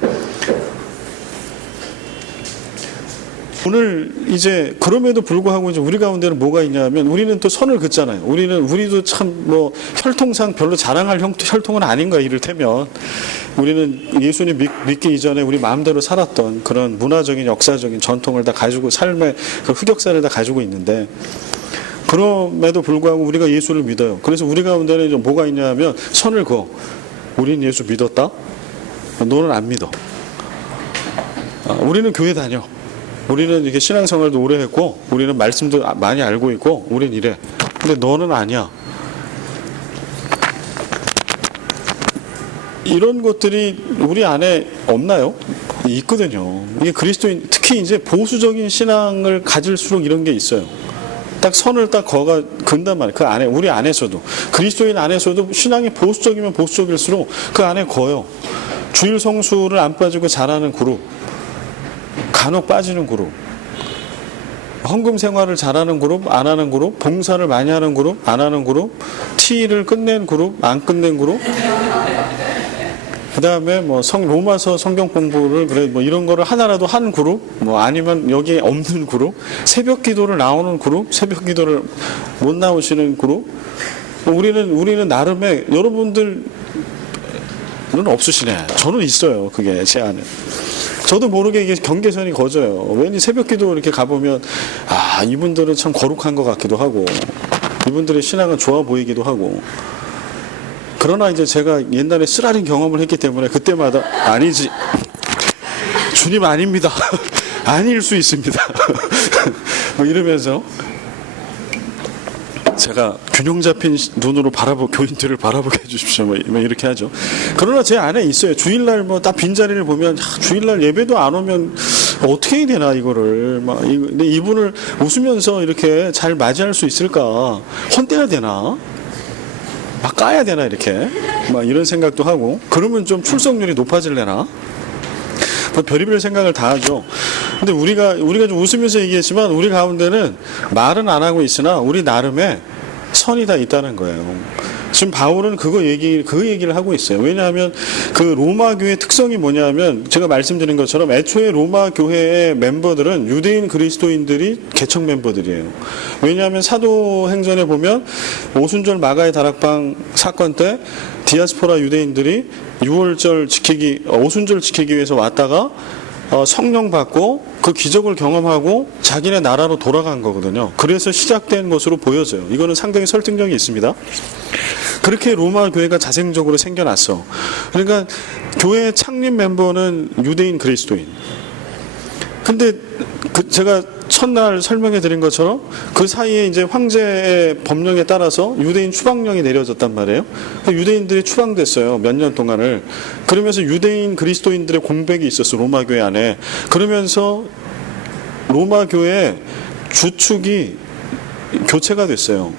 오늘 이제 그럼에도 불구하고 이제 우리 가운데는 뭐가 있냐면 우리는 또 선을 긋잖아요. 우리도 참 뭐 혈통상 별로 자랑할 혈통은 아닌가 이를테면 우리는 예수님 믿기 이전에 우리 마음대로 살았던 그런 문화적인 역사적인 전통을 다 가지고 삶의 그 흑역사를 다 가지고 있는데 그럼에도 불구하고 우리가 예수를 믿어요. 그래서 우리 가운데는 이제 뭐가 있냐면 선을 그어. 우리는 예수 믿었다. 너는 안 믿어. 우리는 교회 다녀. 우리는 이렇게 신앙생활도 오래 했고 우리는 말씀도 많이 알고 있고 우린 이래. 근데 너는 아니야. 이런 것들이 우리 안에 없나요? 있거든요. 이게 그리스도인 특히 이제 보수적인 신앙을 가질수록 이런 게 있어요. 딱 선을 딱 근단 말이에요. 그 안에 우리 안에서도 그리스도인 안에서도 신앙이 보수적이면 보수적일수록 그 안에 거요. 주일 성수를 안 빠지고 잘하는 그룹. 간혹 빠지는 그룹, 헌금 생활을 잘하는 그룹, 안 하는 그룹, 봉사를 많이 하는 그룹, 안 하는 그룹, T를 끝낸 그룹, 안 끝낸 그룹, 그 다음에 뭐 로마서 성경 공부를 뭐 이런 거를 하나라도 한 그룹, 뭐 아니면 여기에 없는 그룹, 새벽 기도를 나오는 그룹, 새벽 기도를 못 나오시는 그룹. 우리는 나름의 여러분들은 없으시네. 저는 있어요. 그게 제 안에. 저도 모르게 이게 경계선이 거져요. 왠지 새벽기도 이렇게 가보면 이분들은 참 거룩한 것 같기도 하고 이분들의 신앙은 좋아 보이기도 하고 그러나 이제 제가 옛날에 쓰라린 경험을 했기 때문에 그때마다 아니지 주님 아닙니다. 아닐 수 있습니다. 뭐 이러면서 제가 균형 잡힌 눈으로 교인들을 바라보게 해주십시오. 뭐 이렇게 하죠. 그러나 제 안에 있어요. 주일날 뭐 딱 빈자리를 보면 주일날 예배도 안 오면 어떻게 해야 되나 이거를 근데 이분을 웃으면서 이렇게 잘 맞이할 수 있을까? 혼내야 되나? 막 까야 되나 이렇게? 이런 생각도 하고 그러면 좀 출석률이 높아질래나? 별의별 생각을 다 하죠. 근데 우리가 좀 웃으면서 얘기했지만 우리 가운데는 말은 안 하고 있으나 우리 나름의 선이 다 있다는 거예요. 지금 바울은 그 얘기를 하고 있어요. 왜냐하면 그 로마 교회의 특성이 뭐냐면 제가 말씀드린 것처럼 애초에 로마 교회의 멤버들은 유대인 그리스도인들이 개척 멤버들이에요. 왜냐하면 사도행전에 보면 오순절 마가의 다락방 사건 때 디아스포라 유대인들이 오순절 지키기 위해서 왔다가 성령 받고 그 기적을 경험하고 자기네 나라로 돌아간 거거든요. 그래서 시작된 것으로 보여져요. 이거는 상당히 설득력이 있습니다. 그렇게 로마 교회가 자생적으로 생겨났어. 그러니까 교회 창립 멤버는 유대인 그리스도인. 근데 제가 첫날 설명해 드린 것처럼 그 사이에 이제 황제의 법령에 따라서 유대인 추방령이 내려졌단 말이에요. 유대인들이 추방됐어요. 몇 년 동안을. 그러면서 유대인 그리스도인들의 공백이 있었어. 로마 교회 안에. 그러면서 로마 교회 주축이 교체가 됐어요.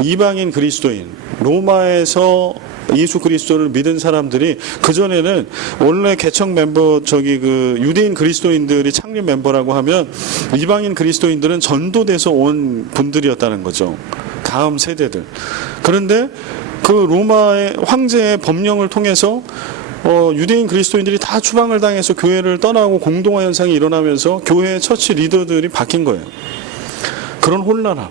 이방인 그리스도인. 로마에서 예수 그리스도를 믿은 사람들이 그전에는 원래 개척 멤버 유대인 그리스도인들이 창립 멤버라고 하면 이방인 그리스도인들은 전도돼서 온 분들이었다는 거죠. 다음 세대들. 그런데 그 로마의 황제의 법령을 통해서 유대인 그리스도인들이 다 추방을 당해서 교회를 떠나고 공동화 현상이 일어나면서 교회의 처치 리더들이 바뀐 거예요. 그런 혼란함.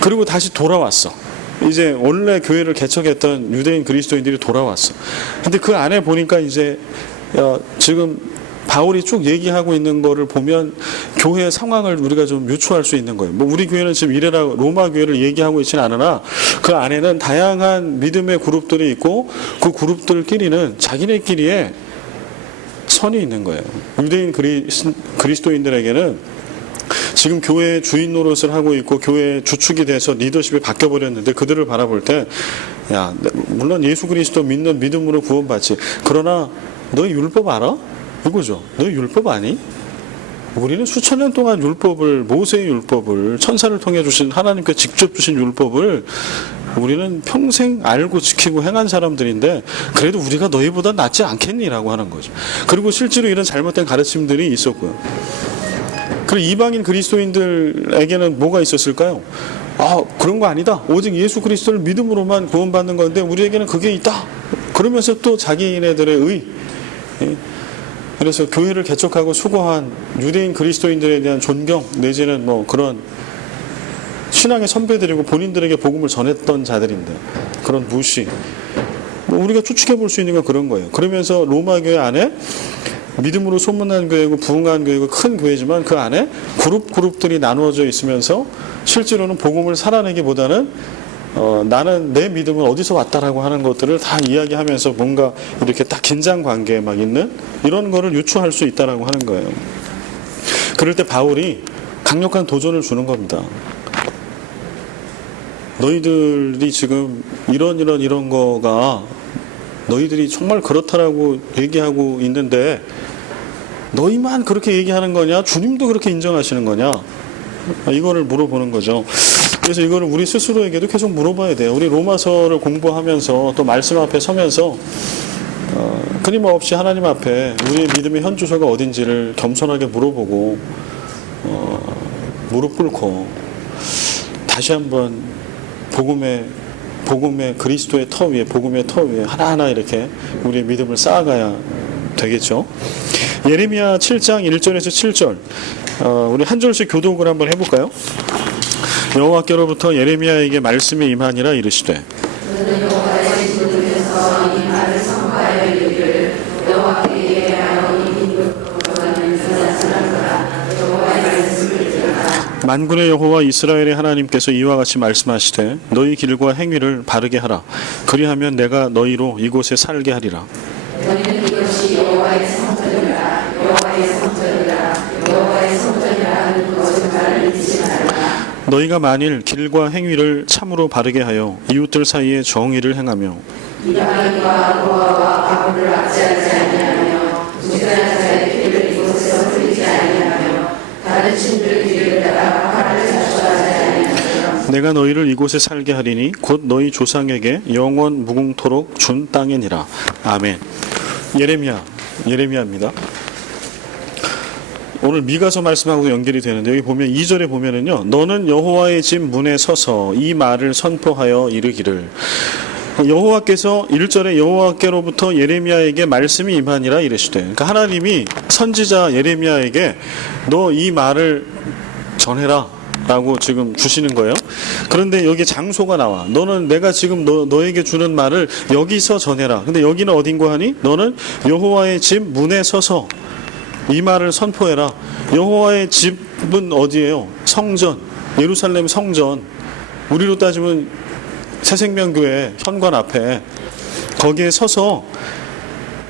그리고 다시 돌아왔어. 이제 원래 교회를 개척했던 유대인 그리스도인들이 돌아왔어. 근데 그 안에 보니까 이제 지금 바울이 쭉 얘기하고 있는 거를 보면 교회 상황을 우리가 좀 유추할 수 있는 거예요. 뭐 우리 교회는 지금 이래라 로마 교회를 얘기하고 있지는 않으나 그 안에는 다양한 믿음의 그룹들이 있고 그 그룹들끼리는 자기네끼리의 선이 있는 거예요. 유대인 그리스도인들에게는 지금 교회의 주인 노릇을 하고 있고 교회의 주축이 돼서 리더십이 바뀌어버렸는데 그들을 바라볼 때 물론 예수 그리스도 믿는 믿음으로 구원받지. 그러나 너희 율법 알아? 이거죠. 너희 율법 아니? 우리는 수천 년 동안 모세의 율법을 천사를 통해 주신 하나님께 직접 주신 율법을 우리는 평생 알고 지키고 행한 사람들인데 그래도 우리가 너희보다 낫지 않겠니라고 하는 거죠. 그리고 실제로 이런 잘못된 가르침들이 있었고요. 그리고 이방인 그리스도인들에게는 뭐가 있었을까요? 그런 거 아니다. 오직 예수 그리스도를 믿음으로만 구원받는 건데 우리에게는 그게 있다. 그러면서 또 자기네들의 그래서 교회를 개척하고 수고한 유대인 그리스도인들에 대한 존경 내지는 뭐 그런 신앙의 선배들이고 본인들에게 복음을 전했던 자들인데 그런 무시. 우리가 추측해 볼 수 있는 건 그런 거예요. 그러면서 로마 교회 안에 믿음으로 소문난 교회고 부흥한 교회고 큰 교회지만 그 안에 그룹들이 나누어져 있으면서 실제로는 복음을 살아내기보다는 나는 내 믿음은 어디서 왔다라고 하는 것들을 다 이야기하면서 뭔가 이렇게 딱 긴장 관계에 막 있는 이런 거를 유추할 수 있다라고 하는 거예요. 그럴 때 바울이 강력한 도전을 주는 겁니다. 너희들이 지금 이런 거가 너희들이 정말 그렇다라고 얘기하고 있는데 너희만 그렇게 얘기하는 거냐? 주님도 그렇게 인정하시는 거냐? 이거를 물어보는 거죠. 그래서 이거를 우리 스스로에게도 계속 물어봐야 돼요. 우리 로마서를 공부하면서 또 말씀 앞에 서면서 끊임없이 하나님 앞에 우리의 믿음의 현주소가 어딘지를 겸손하게 물어보고 무릎 꿇고 다시 한번 복음의 그리스도의 터 위에 복음의 터 위에 하나하나 이렇게 우리의 믿음을 쌓아가야 되겠죠. 예레미야 7장 1절에서 7절 우리 한 절씩 교독을 한번 해볼까요? 여호와께로부터 예레미야에게 말씀이 임하니라 이르시되 만군의 여호와 이스라엘의 하나님께서 이와 같이 말씀하시되 너희 길과 행위를 바르게 하라. 그리하면 내가 너희로 이곳에 살게 하리라. 너희는 이것이 여호와의 성전이라 여호와의 성전이라 여호와의 성전이라 하는 거짓말을 믿지 말라. 너희가 만일 길과 행위를 참으로 바르게 하여 이웃들 사이에 정의를 행하며 이방인과 고아와 가부를 압제하지 아니하며 무죄한 자의 피를 이곳에서 흘리지 아니하며 다른 신들 길을 따라 화를 자초하지 아니하며 내가 너희를 이곳에 살게 하리니 곧 너희 조상에게 영원 무궁토록 준 땅이니라. 아멘. 예레미야입니다. 오늘 미가서 말씀하고 연결이 되는데 여기 보면 2절에 보면은요. 너는 여호와의 집 문에 서서 이 말을 선포하여 이르기를. 여호와께서 1절에 여호와께로부터 예레미야에게 말씀이 임하니라 이르시되. 그러니까 하나님이 선지자 예레미야에게 너 이 말을 전해라 라고 지금 주시는 거예요. 그런데 여기 장소가 나와. 너는 내가 지금 너에게 주는 말을 여기서 전해라. 근데 여기는 어딘고 하니? 너는 여호와의 집 문에 서서 이 말을 선포해라. 여호와의 집은 어디예요? 성전. 예루살렘 성전. 우리로 따지면 새생명교회 현관 앞에 거기에 서서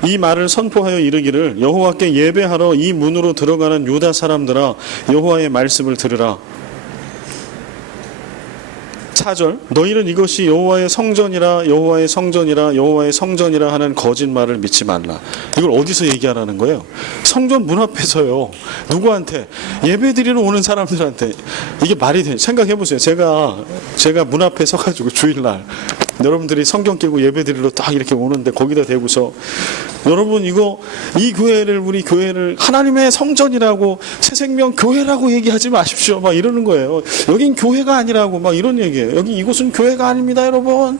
이 말을 선포하여 이르기를 여호와께 예배하러 이 문으로 들어가는 유다 사람들아 여호와의 말씀을 들으라. 4절 너희는 이것이 여호와의 성전이라 여호와의 성전이라 여호와의 성전이라 하는 거짓말을 믿지 말라. 이걸 어디서 얘기하라는 거예요? 성전 문 앞에서요. 누구한테? 예배드리러 오는 사람들한테. 이게 말이 돼? 생각해 보세요. 제가 문 앞에 서가지고 주일날 여러분들이 성경 끼고 예배드리러 딱 이렇게 오는데 거기다 대고서 여러분 이 교회를 우리 교회를 하나님의 성전이라고 새생명 교회라고 얘기하지 마십시오. 막 이러는 거예요. 여긴 교회가 아니라고 막 이런 얘기예요. 여기 이곳은 교회가 아닙니다, 여러분.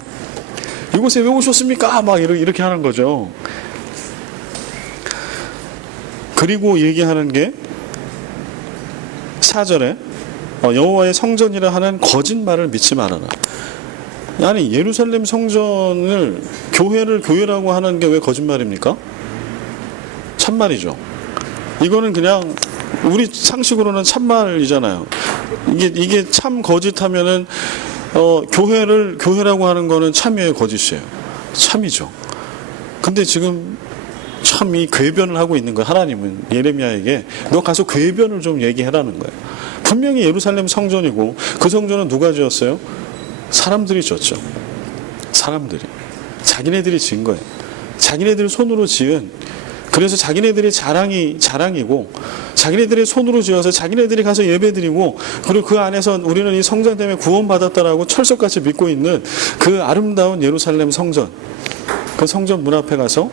이곳에 왜 오셨습니까? 막 이렇게 하는 거죠. 그리고 얘기하는 게 4절에 여호와의 성전이라 하는 거짓말을 믿지 말아라. 아니 예루살렘 성전을 교회를 교회라고 하는 게 왜 거짓말입니까? 참말이죠. 이거는 그냥 우리 상식으로는 참말이잖아요. 이게 참 거짓하면은 교회를 교회라고 하는 거는 참이에요, 거짓이에요? 참이죠. 근데 지금 참 이 궤변을 하고 있는 거예요. 하나님은 예레미야에게 너 가서 궤변을 좀 얘기해라는 거예요. 분명히 예루살렘 성전이고 그 성전은 누가 지었어요? 사람들이 졌죠. 사람들이. 자기네들이 지은 거예요. 자기네들 손으로 지은. 그래서 자기네들의 자랑이고 자기네들의 손으로 지어서 자기네들이 가서 예배드리고 그리고 그 안에서 우리는 이 성전 때문에 구원받았다라고 철석같이 믿고 있는 그 아름다운 예루살렘 성전. 그 성전 문 앞에 가서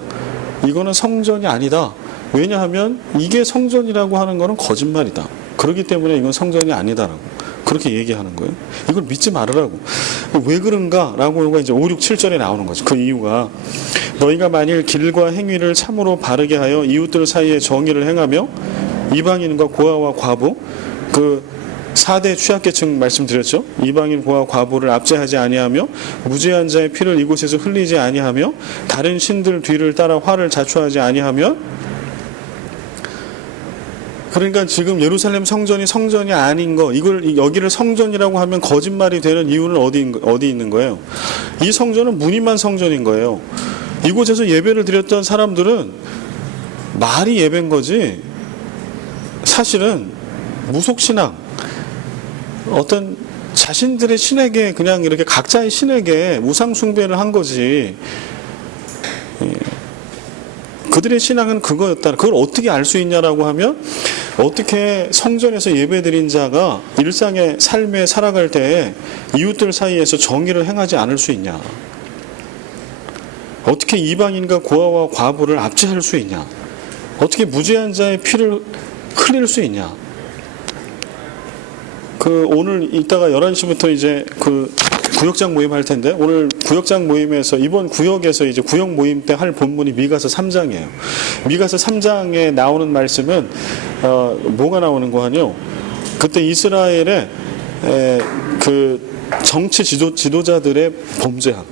이거는 성전이 아니다. 왜냐하면 이게 성전이라고 하는 거는 거짓말이다. 그렇기 때문에 이건 성전이 아니다라고. 그렇게 얘기하는 거예요. 이걸 믿지 말으라고. 왜 그런가라고 이제 5, 6, 7절에 나오는 거죠. 그 이유가 너희가 만일 길과 행위를 참으로 바르게 하여 이웃들 사이에 정의를 행하며 이방인과 고아와 과부 그 4대 취약계층 말씀드렸죠. 이방인 고아 과부를 압제하지 아니하며 무죄한 자의 피를 이곳에서 흘리지 아니하며 다른 신들 뒤를 따라 화를 자초하지 아니하며 그러니까 지금 예루살렘 성전이 아닌 거 이걸 여기를 성전이라고 하면 거짓말이 되는 이유는 어디 있는 거예요? 이 성전은 무늬만 성전인 거예요. 이곳에서 예배를 드렸던 사람들은 말이 예배인 거지 사실은 무속신앙 어떤 자신들의 신에게 그냥 이렇게 각자의 신에게 우상 숭배를 한 거지. 그들의 신앙은 그거였다. 그걸 어떻게 알 수 있냐라고 하면 어떻게 성전에서 예배드린 자가 일상의 삶에 살아갈 때 이웃들 사이에서 정의를 행하지 않을 수 있냐. 어떻게 이방인과 고아와 과부를 압제할 수 있냐. 어떻게 무죄한 자의 피를 흘릴 수 있냐. 오늘 이따가 11시부터 이제 구역장 모임 할 텐데 오늘 구역장 모임에서 이번 구역에서 이제 구역 모임 때 할 본문이 미가서 3장이에요. 미가서 3장에 나오는 말씀은 뭐가 나오는 거하뇨? 그때 이스라엘의 정치 지도자들의 범죄함,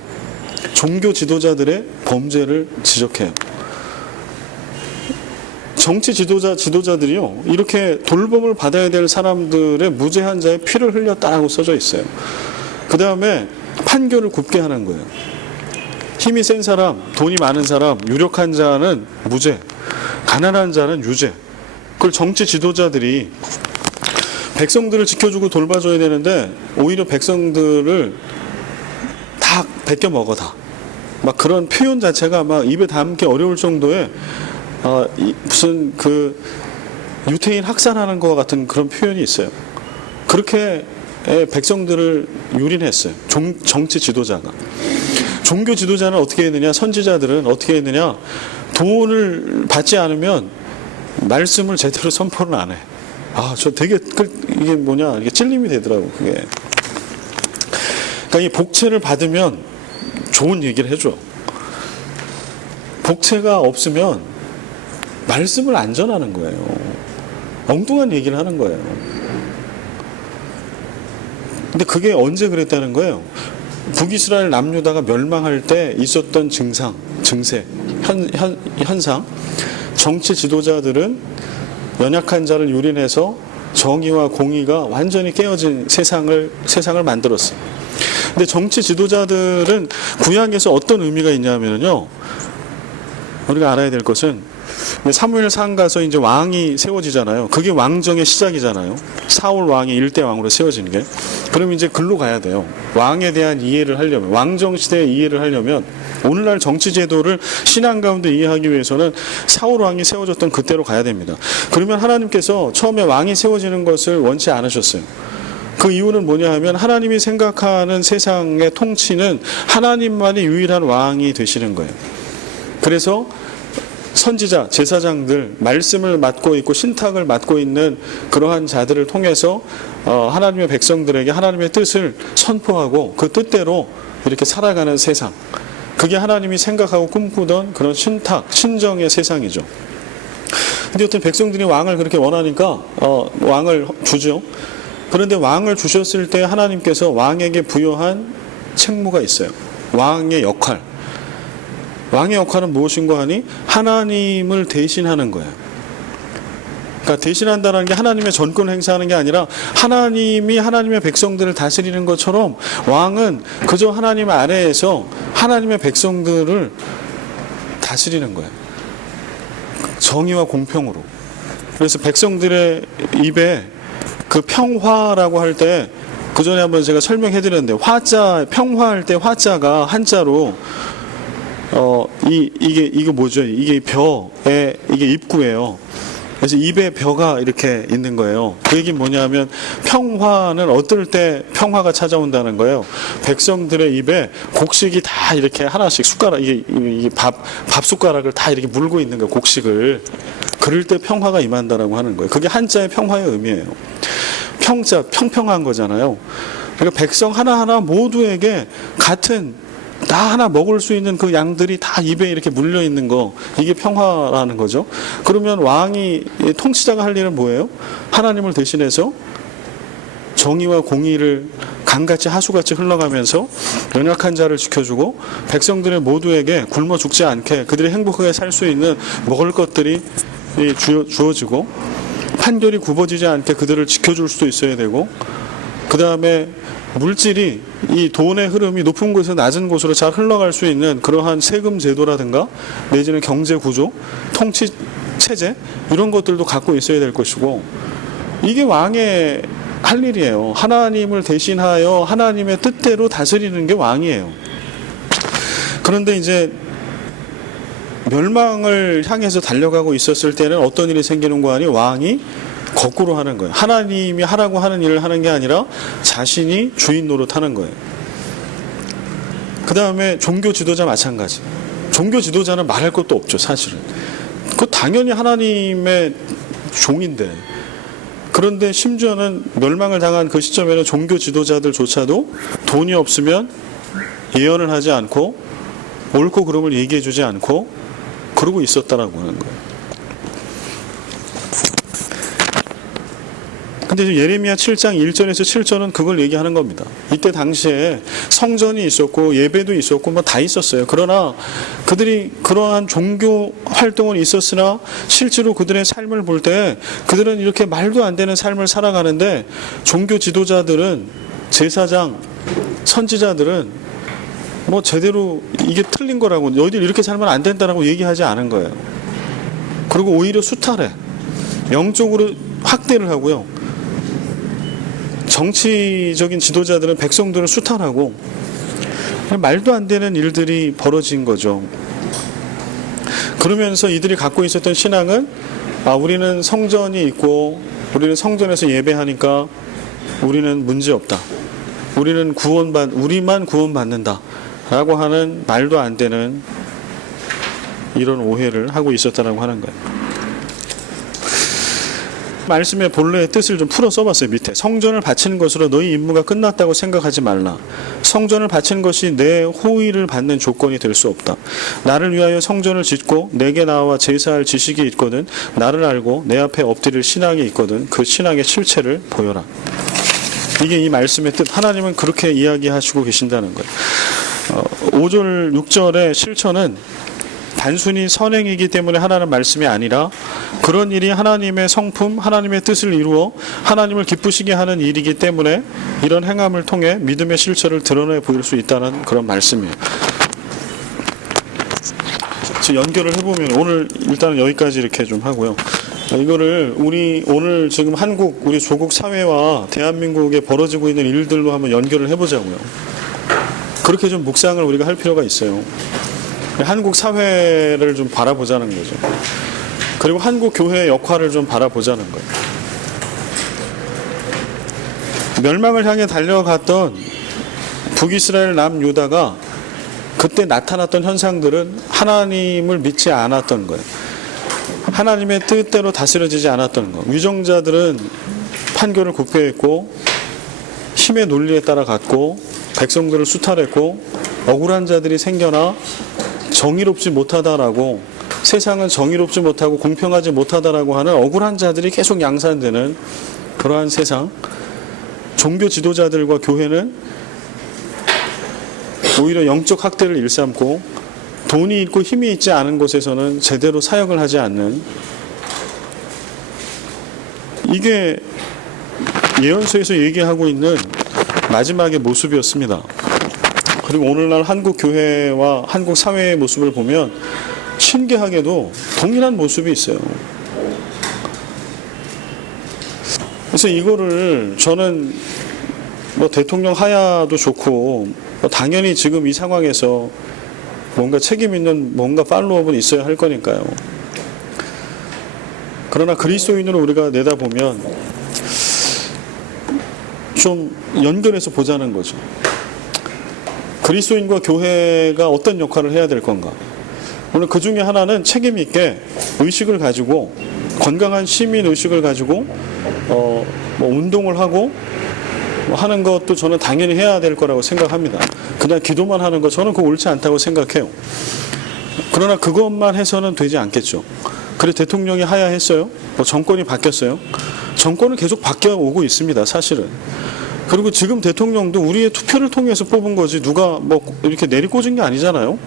종교 지도자들의 범죄를 지적해요. 정치 지도자들이요 이렇게 돌봄을 받아야 될 사람들의 무죄한 자의 피를 흘렸다라고 써져 있어요. 그 다음에 판결을 굽게 하는 거예요. 힘이 센 사람, 돈이 많은 사람, 유력한 자는 무죄, 가난한 자는 유죄. 그걸 정치 지도자들이 백성들을 지켜주고 돌봐줘야 되는데 오히려 백성들을 다 베껴 먹어 다. 막 그런 표현 자체가 막 입에 담기 어려울 정도의 무슨 유태인 학살하는 것 같은 그런 표현이 있어요. 그렇게 백성들을 유린했어요. 정치 지도자가. 종교 지도자는 어떻게 했느냐? 선지자들은 어떻게 했느냐? 돈을 받지 않으면 말씀을 제대로 선포를 안 해. 저 되게 이게 뭐냐? 이게 찔림이 되더라고 그게. 그러니까 이 복채를 받으면 좋은 얘기를 해줘. 복채가 없으면 말씀을 안 전하는 거예요. 엉뚱한 얘기를 하는 거예요. 근데 그게 언제 그랬다는 거예요? 북이스라엘 남유다가 멸망할 때 있었던 증세, 현상. 정치 지도자들은 연약한 자를 유린해서 정의와 공의가 완전히 깨어진 세상을 만들었어요. 근데 정치 지도자들은 구약에서 어떤 의미가 있냐면요. 우리가 알아야 될 것은 사무엘상 가서 이제 왕이 세워지잖아요. 그게 왕정의 시작이잖아요. 사울 왕이 일대 왕으로 세워지는 게. 그럼 이제 글로 가야 돼요. 왕에 대한 이해를 하려면, 왕정 시대의 이해를 하려면, 오늘날 정치 제도를 신앙 가운데 이해하기 위해서는 사울 왕이 세워졌던 그때로 가야 됩니다. 그러면 하나님께서 처음에 왕이 세워지는 것을 원치 않으셨어요. 그 이유는 뭐냐 하면 하나님이 생각하는 세상의 통치는 하나님만이 유일한 왕이 되시는 거예요. 그래서 선지자, 제사장들, 말씀을 맡고 있고 신탁을 맡고 있는 그러한 자들을 통해서 하나님의 백성들에게 하나님의 뜻을 선포하고 그 뜻대로 이렇게 살아가는 세상, 그게 하나님이 생각하고 꿈꾸던 그런 신탁, 신정의 세상이죠. 근데 어떤 백성들이 왕을 그렇게 원하니까 왕을 주죠. 그런데 왕을 주셨을 때 하나님께서 왕에게 부여한 책무가 있어요. 왕의 역할. 왕의 역할은 무엇인가 하니 하나님을 대신하는 거예요. 그러니까 대신한다는 게 하나님의 전권을 행사하는 게 아니라 하나님이 하나님의 백성들을 다스리는 것처럼 왕은 그저 하나님 아래에서 하나님의 백성들을 다스리는 거예요. 정의와 공평으로. 그래서 백성들의 입에 그 평화라고 할 때 그 전에 한번 제가 설명해 드렸는데 화자, 평화할 때 화자가 한자로 이게 뭐죠? 이게 벼에, 이게 입구예요. 그래서 입에 벼가 이렇게 있는 거예요. 그 얘기는 뭐냐면 평화는 어떨 때 평화가 찾아온다는 거예요. 백성들의 입에 곡식이 다 이렇게 하나씩 숟가락, 이게 밥 숟가락을 다 이렇게 물고 있는 거예요. 곡식을. 그럴 때 평화가 임한다라고 하는 거예요. 그게 한자의 평화의 의미예요. 평자, 평평한 거잖아요. 그러니까 백성 하나하나 모두에게 같은 다 하나 먹을 수 있는 그 양들이 다 입에 이렇게 물려 있는 거, 이게 평화라는 거죠. 그러면 왕이, 통치자가 할 일은 뭐예요? 하나님을 대신해서 정의와 공의를 강같이 하수같이 흘러가면서 연약한 자를 지켜주고 백성들의 모두에게 굶어 죽지 않게 그들이 행복하게 살 수 있는 먹을 것들이 주어지고 판결이 굽어지지 않게 그들을 지켜줄 수도 있어야 되고, 그 다음에 물질이 이 돈의 흐름이 높은 곳에서 낮은 곳으로 잘 흘러갈 수 있는 그러한 세금 제도라든가 내지는 경제 구조, 통치 체제, 이런 것들도 갖고 있어야 될 것이고, 이게 왕의 할 일이에요. 하나님을 대신하여 하나님의 뜻대로 다스리는 게 왕이에요. 그런데 이제 멸망을 향해서 달려가고 있었을 때는 어떤 일이 생기는 거 아니? 왕이 거꾸로 하는 거예요. 하나님이 하라고 하는 일을 하는 게 아니라 자신이 주인 노릇하는 거예요. 그 다음에 종교 지도자 마찬가지. 종교 지도자는 말할 것도 없죠, 사실은. 그 당연히 하나님의 종인데. 그런데 심지어는 멸망을 당한 그 시점에는 종교 지도자들조차도 돈이 없으면 예언을 하지 않고 옳고 그름을 얘기해 주지 않고 그러고 있었다라고 하는 거예요. 근데 예레미야 7장 1절에서 7절은 그걸 얘기하는 겁니다. 이때 당시에 성전이 있었고 예배도 있었고 뭐 다 있었어요. 그러나 그들이 그러한 종교 활동은 있었으나 실제로 그들의 삶을 볼 때 그들은 이렇게 말도 안 되는 삶을 살아가는데 종교 지도자들은, 제사장, 선지자들은 뭐 제대로 이게 틀린 거라고, 너희들 이렇게 살면 안 된다라고 얘기하지 않은 거예요. 그리고 오히려 수탈해. 영적으로 학대를 하고요. 정치적인 지도자들은 백성들을 수탈하고 말도 안 되는 일들이 벌어진 거죠. 그러면서 이들이 갖고 있었던 신앙은 우리는 성전이 있고 우리는 성전에서 예배하니까 우리는 문제 없다. 우리만 구원받는다. 라고 하는 말도 안 되는 이런 오해를 하고 있었다라고 하는 거예요. 말씀의 본래의 뜻을 좀 풀어 써봤어요. 밑에 성전을 바치는 것으로 너희 임무가 끝났다고 생각하지 말라. 성전을 바치는 것이 내 호의를 받는 조건이 될 수 없다. 나를 위하여 성전을 짓고 내게 나와 제사할 지식이 있거든 나를 알고 내 앞에 엎드릴 신앙이 있거든 그 신앙의 실체를 보여라. 이게 이 말씀의 뜻. 하나님은 그렇게 이야기하시고 계신다는 거예요. 5절 6절의 실천은 단순히 선행이기 때문에 하나는 말씀이 아니라 그런 일이 하나님의 성품, 하나님의 뜻을 이루어 하나님을 기쁘시게 하는 일이기 때문에 이런 행함을 통해 믿음의 실체를 드러내 보일 수 있다는 그런 말씀이에요. 지금 연결을 해보면 오늘 일단은 여기까지 이렇게 좀 하고요. 이거를 우리 오늘 지금 한국 우리 조국 사회와 대한민국에 벌어지고 있는 일들로 한번 연결을 해보자고요. 그렇게 좀 묵상을 우리가 할 필요가 있어요. 한국 사회를 좀 바라보자는 거죠. 그리고 한국 교회의 역할을 좀 바라보자는 거예요. 멸망을 향해 달려갔던 북이스라엘 남유다가 그때 나타났던 현상들은 하나님을 믿지 않았던 거예요. 하나님의 뜻대로 다스려지지 않았던 거. 위정자들은 판결을 국회했고 힘의 논리에 따라갔고 백성들을 수탈했고 억울한 자들이 생겨나 정의롭지 못하다라고, 세상은 정의롭지 못하고 공평하지 못하다라고 하는 억울한 자들이 계속 양산되는 그러한 세상. 종교 지도자들과 교회는 오히려 영적 학대를 일삼고 돈이 있고 힘이 있지 않은 곳에서는 제대로 사역을 하지 않는, 이게 예언서에서 얘기하고 있는 마지막의 모습이었습니다. 그리고 오늘날 한국 교회와 한국 사회의 모습을 보면 신기하게도 동일한 모습이 있어요. 그래서 이거를 저는 뭐 대통령 하야도 좋고 뭐 당연히 지금 이 상황에서 뭔가 책임 있는 뭔가 팔로업은 있어야 할 거니까요. 그러나 그리스도인으로 우리가 내다보면 좀 연결해서 보자는 거죠. 그리스도인과 교회가 어떤 역할을 해야 될 건가. 오늘 그 중에 하나는 책임 있게 의식을 가지고, 건강한 시민 의식을 가지고 뭐 운동을 하고 하는 것도 저는 당연히 해야 될 거라고 생각합니다. 그냥 기도만 하는 거 저는 그거 옳지 않다고 생각해요. 그러나 그것만 해서는 되지 않겠죠. 그래서 대통령이 하야했어요. 뭐 정권이 바뀌었어요. 정권은 계속 바뀌어 오고 있습니다, 사실은. 그리고 지금 대통령도 우리의 투표를 통해서 뽑은 거지 누가 뭐 이렇게 내리꽂은 게 아니잖아요.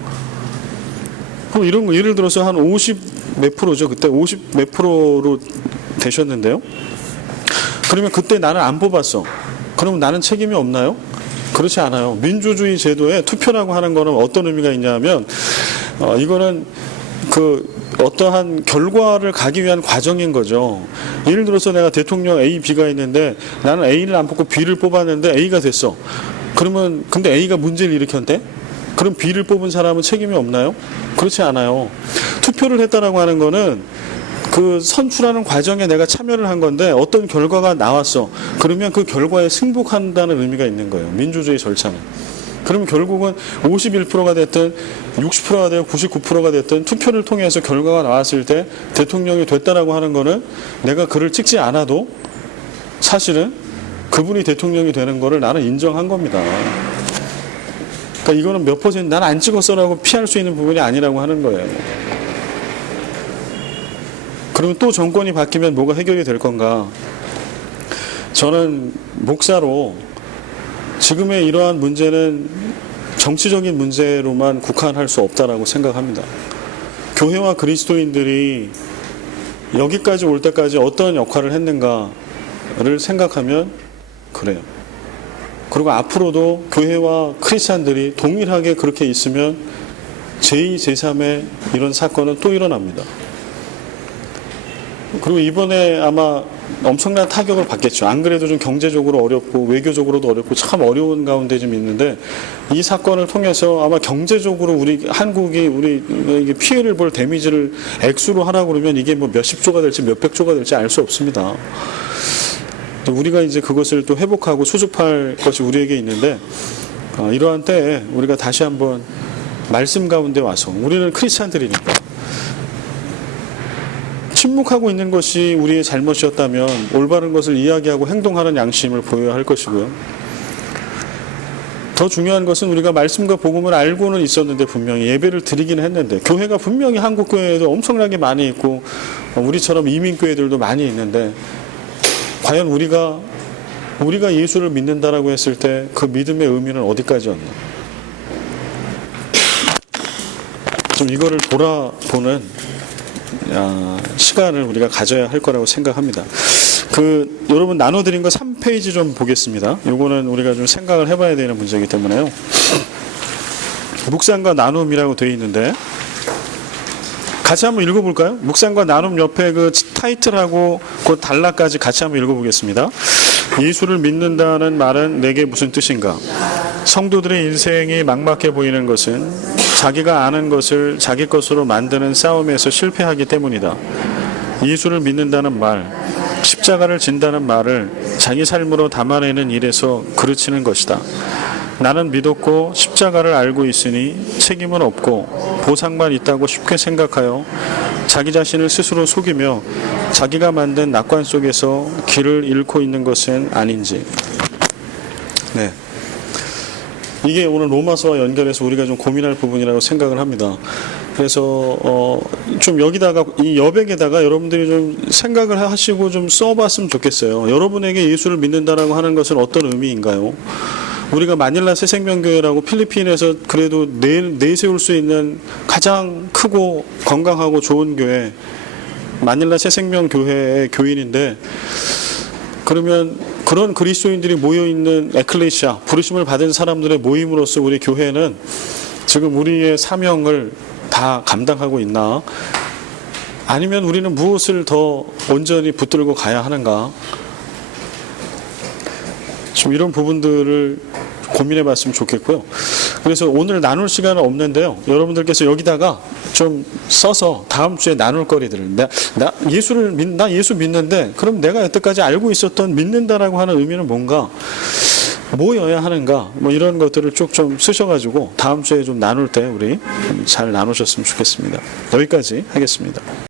그럼 이런 거 예를 들어서 한 50 몇 프로죠. 그때 50 몇 프로로 되셨는데요. 그러면 그때 나는 안 뽑았어. 그러면 나는 책임이 없나요? 그렇지 않아요. 민주주의 제도에 투표라고 하는 거는 어떤 의미가 있냐면 이거는 그 어떠한 결과를 가기 위한 과정인 거죠. 예를 들어서 내가 대통령 A, B가 있는데 나는 A를 안 뽑고 B를 뽑았는데 A가 됐어. 그러면 근데 A가 문제를 일으켰대? 그럼 B를 뽑은 사람은 책임이 없나요? 그렇지 않아요. 투표를 했다라고 하는 거는 그 선출하는 과정에 내가 참여를 한 건데 어떤 결과가 나왔어. 그러면 그 결과에 승복한다는 의미가 있는 거예요. 민주주의 절차는. 그러면 결국은 51%가 됐든 60%가 되고 99%가 됐든 투표를 통해서 결과가 나왔을 때 대통령이 됐다라고 하는 거는 내가 글을 찍지 않아도 사실은 그분이 대통령이 되는 거를 나는 인정한 겁니다. 그러니까 이거는 몇 퍼센트 난 안 찍었어라고 피할 수 있는 부분이 아니라고 하는 거예요. 그러면 또 정권이 바뀌면 뭐가 해결이 될 건가? 저는 목사로 지금의 이러한 문제는 정치적인 문제로만 국한할 수 없다라고 생각합니다. 교회와 그리스도인들이 여기까지 올 때까지 어떤 역할을 했는가를 생각하면 그래요. 그리고 앞으로도 교회와 크리스찬들이 동일하게 그렇게 있으면 제2, 제3의 이런 사건은 또 일어납니다. 그리고 이번에 아마 엄청난 타격을 받겠죠. 안 그래도 좀 경제적으로 어렵고 외교적으로도 어렵고 참 어려운 가운데 좀 있는데 이 사건을 통해서 아마 경제적으로 우리 한국이 우리 피해를 볼 데미지를 액수로 하라고 그러면 이게 뭐 몇십 조가 될지 몇백 조가 될지 알 수 없습니다. 우리가 이제 그것을 또 회복하고 수습할 것이 우리에게 있는데 이러한 때에 우리가 다시 한번 말씀 가운데 와서 우리는 크리스찬들이니까 침묵하고 있는 것이 우리의 잘못이었다면 올바른 것을 이야기하고 행동하는 양심을 보여야 할 것이고요. 더 중요한 것은 우리가 말씀과 복음을 알고는 있었는데 분명히 예배를 드리기는 했는데 교회가 분명히 한국 교회에도 엄청나게 많이 있고 우리처럼 이민교회들도 많이 있는데 과연 우리가 예수를 믿는다라고 했을 때 그 믿음의 의미는 어디까지였나? 좀 이거를 돌아보는 시간을 우리가 가져야 할 거라고 생각합니다. 여러분 나눠드린 거 3페이지 좀 보겠습니다. 요거는 우리가 좀 생각을 해봐야 되는 문제이기 때문에요. 묵상과 나눔이라고 되어 있는데 같이 한번 읽어볼까요? 묵상과 나눔 옆에 그 타이틀하고 그 단락까지 같이 한번 읽어보겠습니다. 예수를 믿는다는 말은 내게 무슨 뜻인가? 성도들의 인생이 막막해 보이는 것은 자기가 아는 것을 자기 것으로 만드는 싸움에서 실패하기 때문이다. 예수를 믿는다는 말, 십자가를 진다는 말을 자기 삶으로 담아내는 일에서 그르치는 것이다. 나는 믿었고 십자가를 알고 있으니 책임은 없고 보상만 있다고 쉽게 생각하여 자기 자신을 스스로 속이며 자기가 만든 낙관 속에서 길을 잃고 있는 것은 아닌지. 네. 이게 오늘 로마서와 연결해서 우리가 좀 고민할 부분이라고 생각을 합니다. 그래서 좀 여기다가 이 여백에다가 여러분들이 좀 생각을 하시고 좀 써봤으면 좋겠어요. 여러분에게 예수를 믿는다라고 하는 것은 어떤 의미인가요? 우리가 마닐라 새생명교회라고 필리핀에서 그래도 내세울 수 있는 가장 크고 건강하고 좋은 교회, 마닐라 새생명교회의 교인인데, 그러면 그런 그리스도인들이 모여있는 에클레시아, 부르심을 받은 사람들의 모임으로서 우리 교회는 지금 우리의 사명을 다 감당하고 있나? 아니면 우리는 무엇을 더 온전히 붙들고 가야 하는가? 좀 이런 부분들을 고민해 봤으면 좋겠고요. 그래서 오늘 나눌 시간은 없는데요. 여러분들께서 여기다가 좀 써서 다음 주에 나눌 거리들을, 나 예수 믿는데 그럼 내가 여태까지 알고 있었던 믿는다라고 하는 의미는 뭔가, 뭐여야 하는가, 뭐 이런 것들을 쭉 좀 쓰셔가지고 다음 주에 좀 나눌 때 우리 잘 나누셨으면 좋겠습니다. 여기까지 하겠습니다.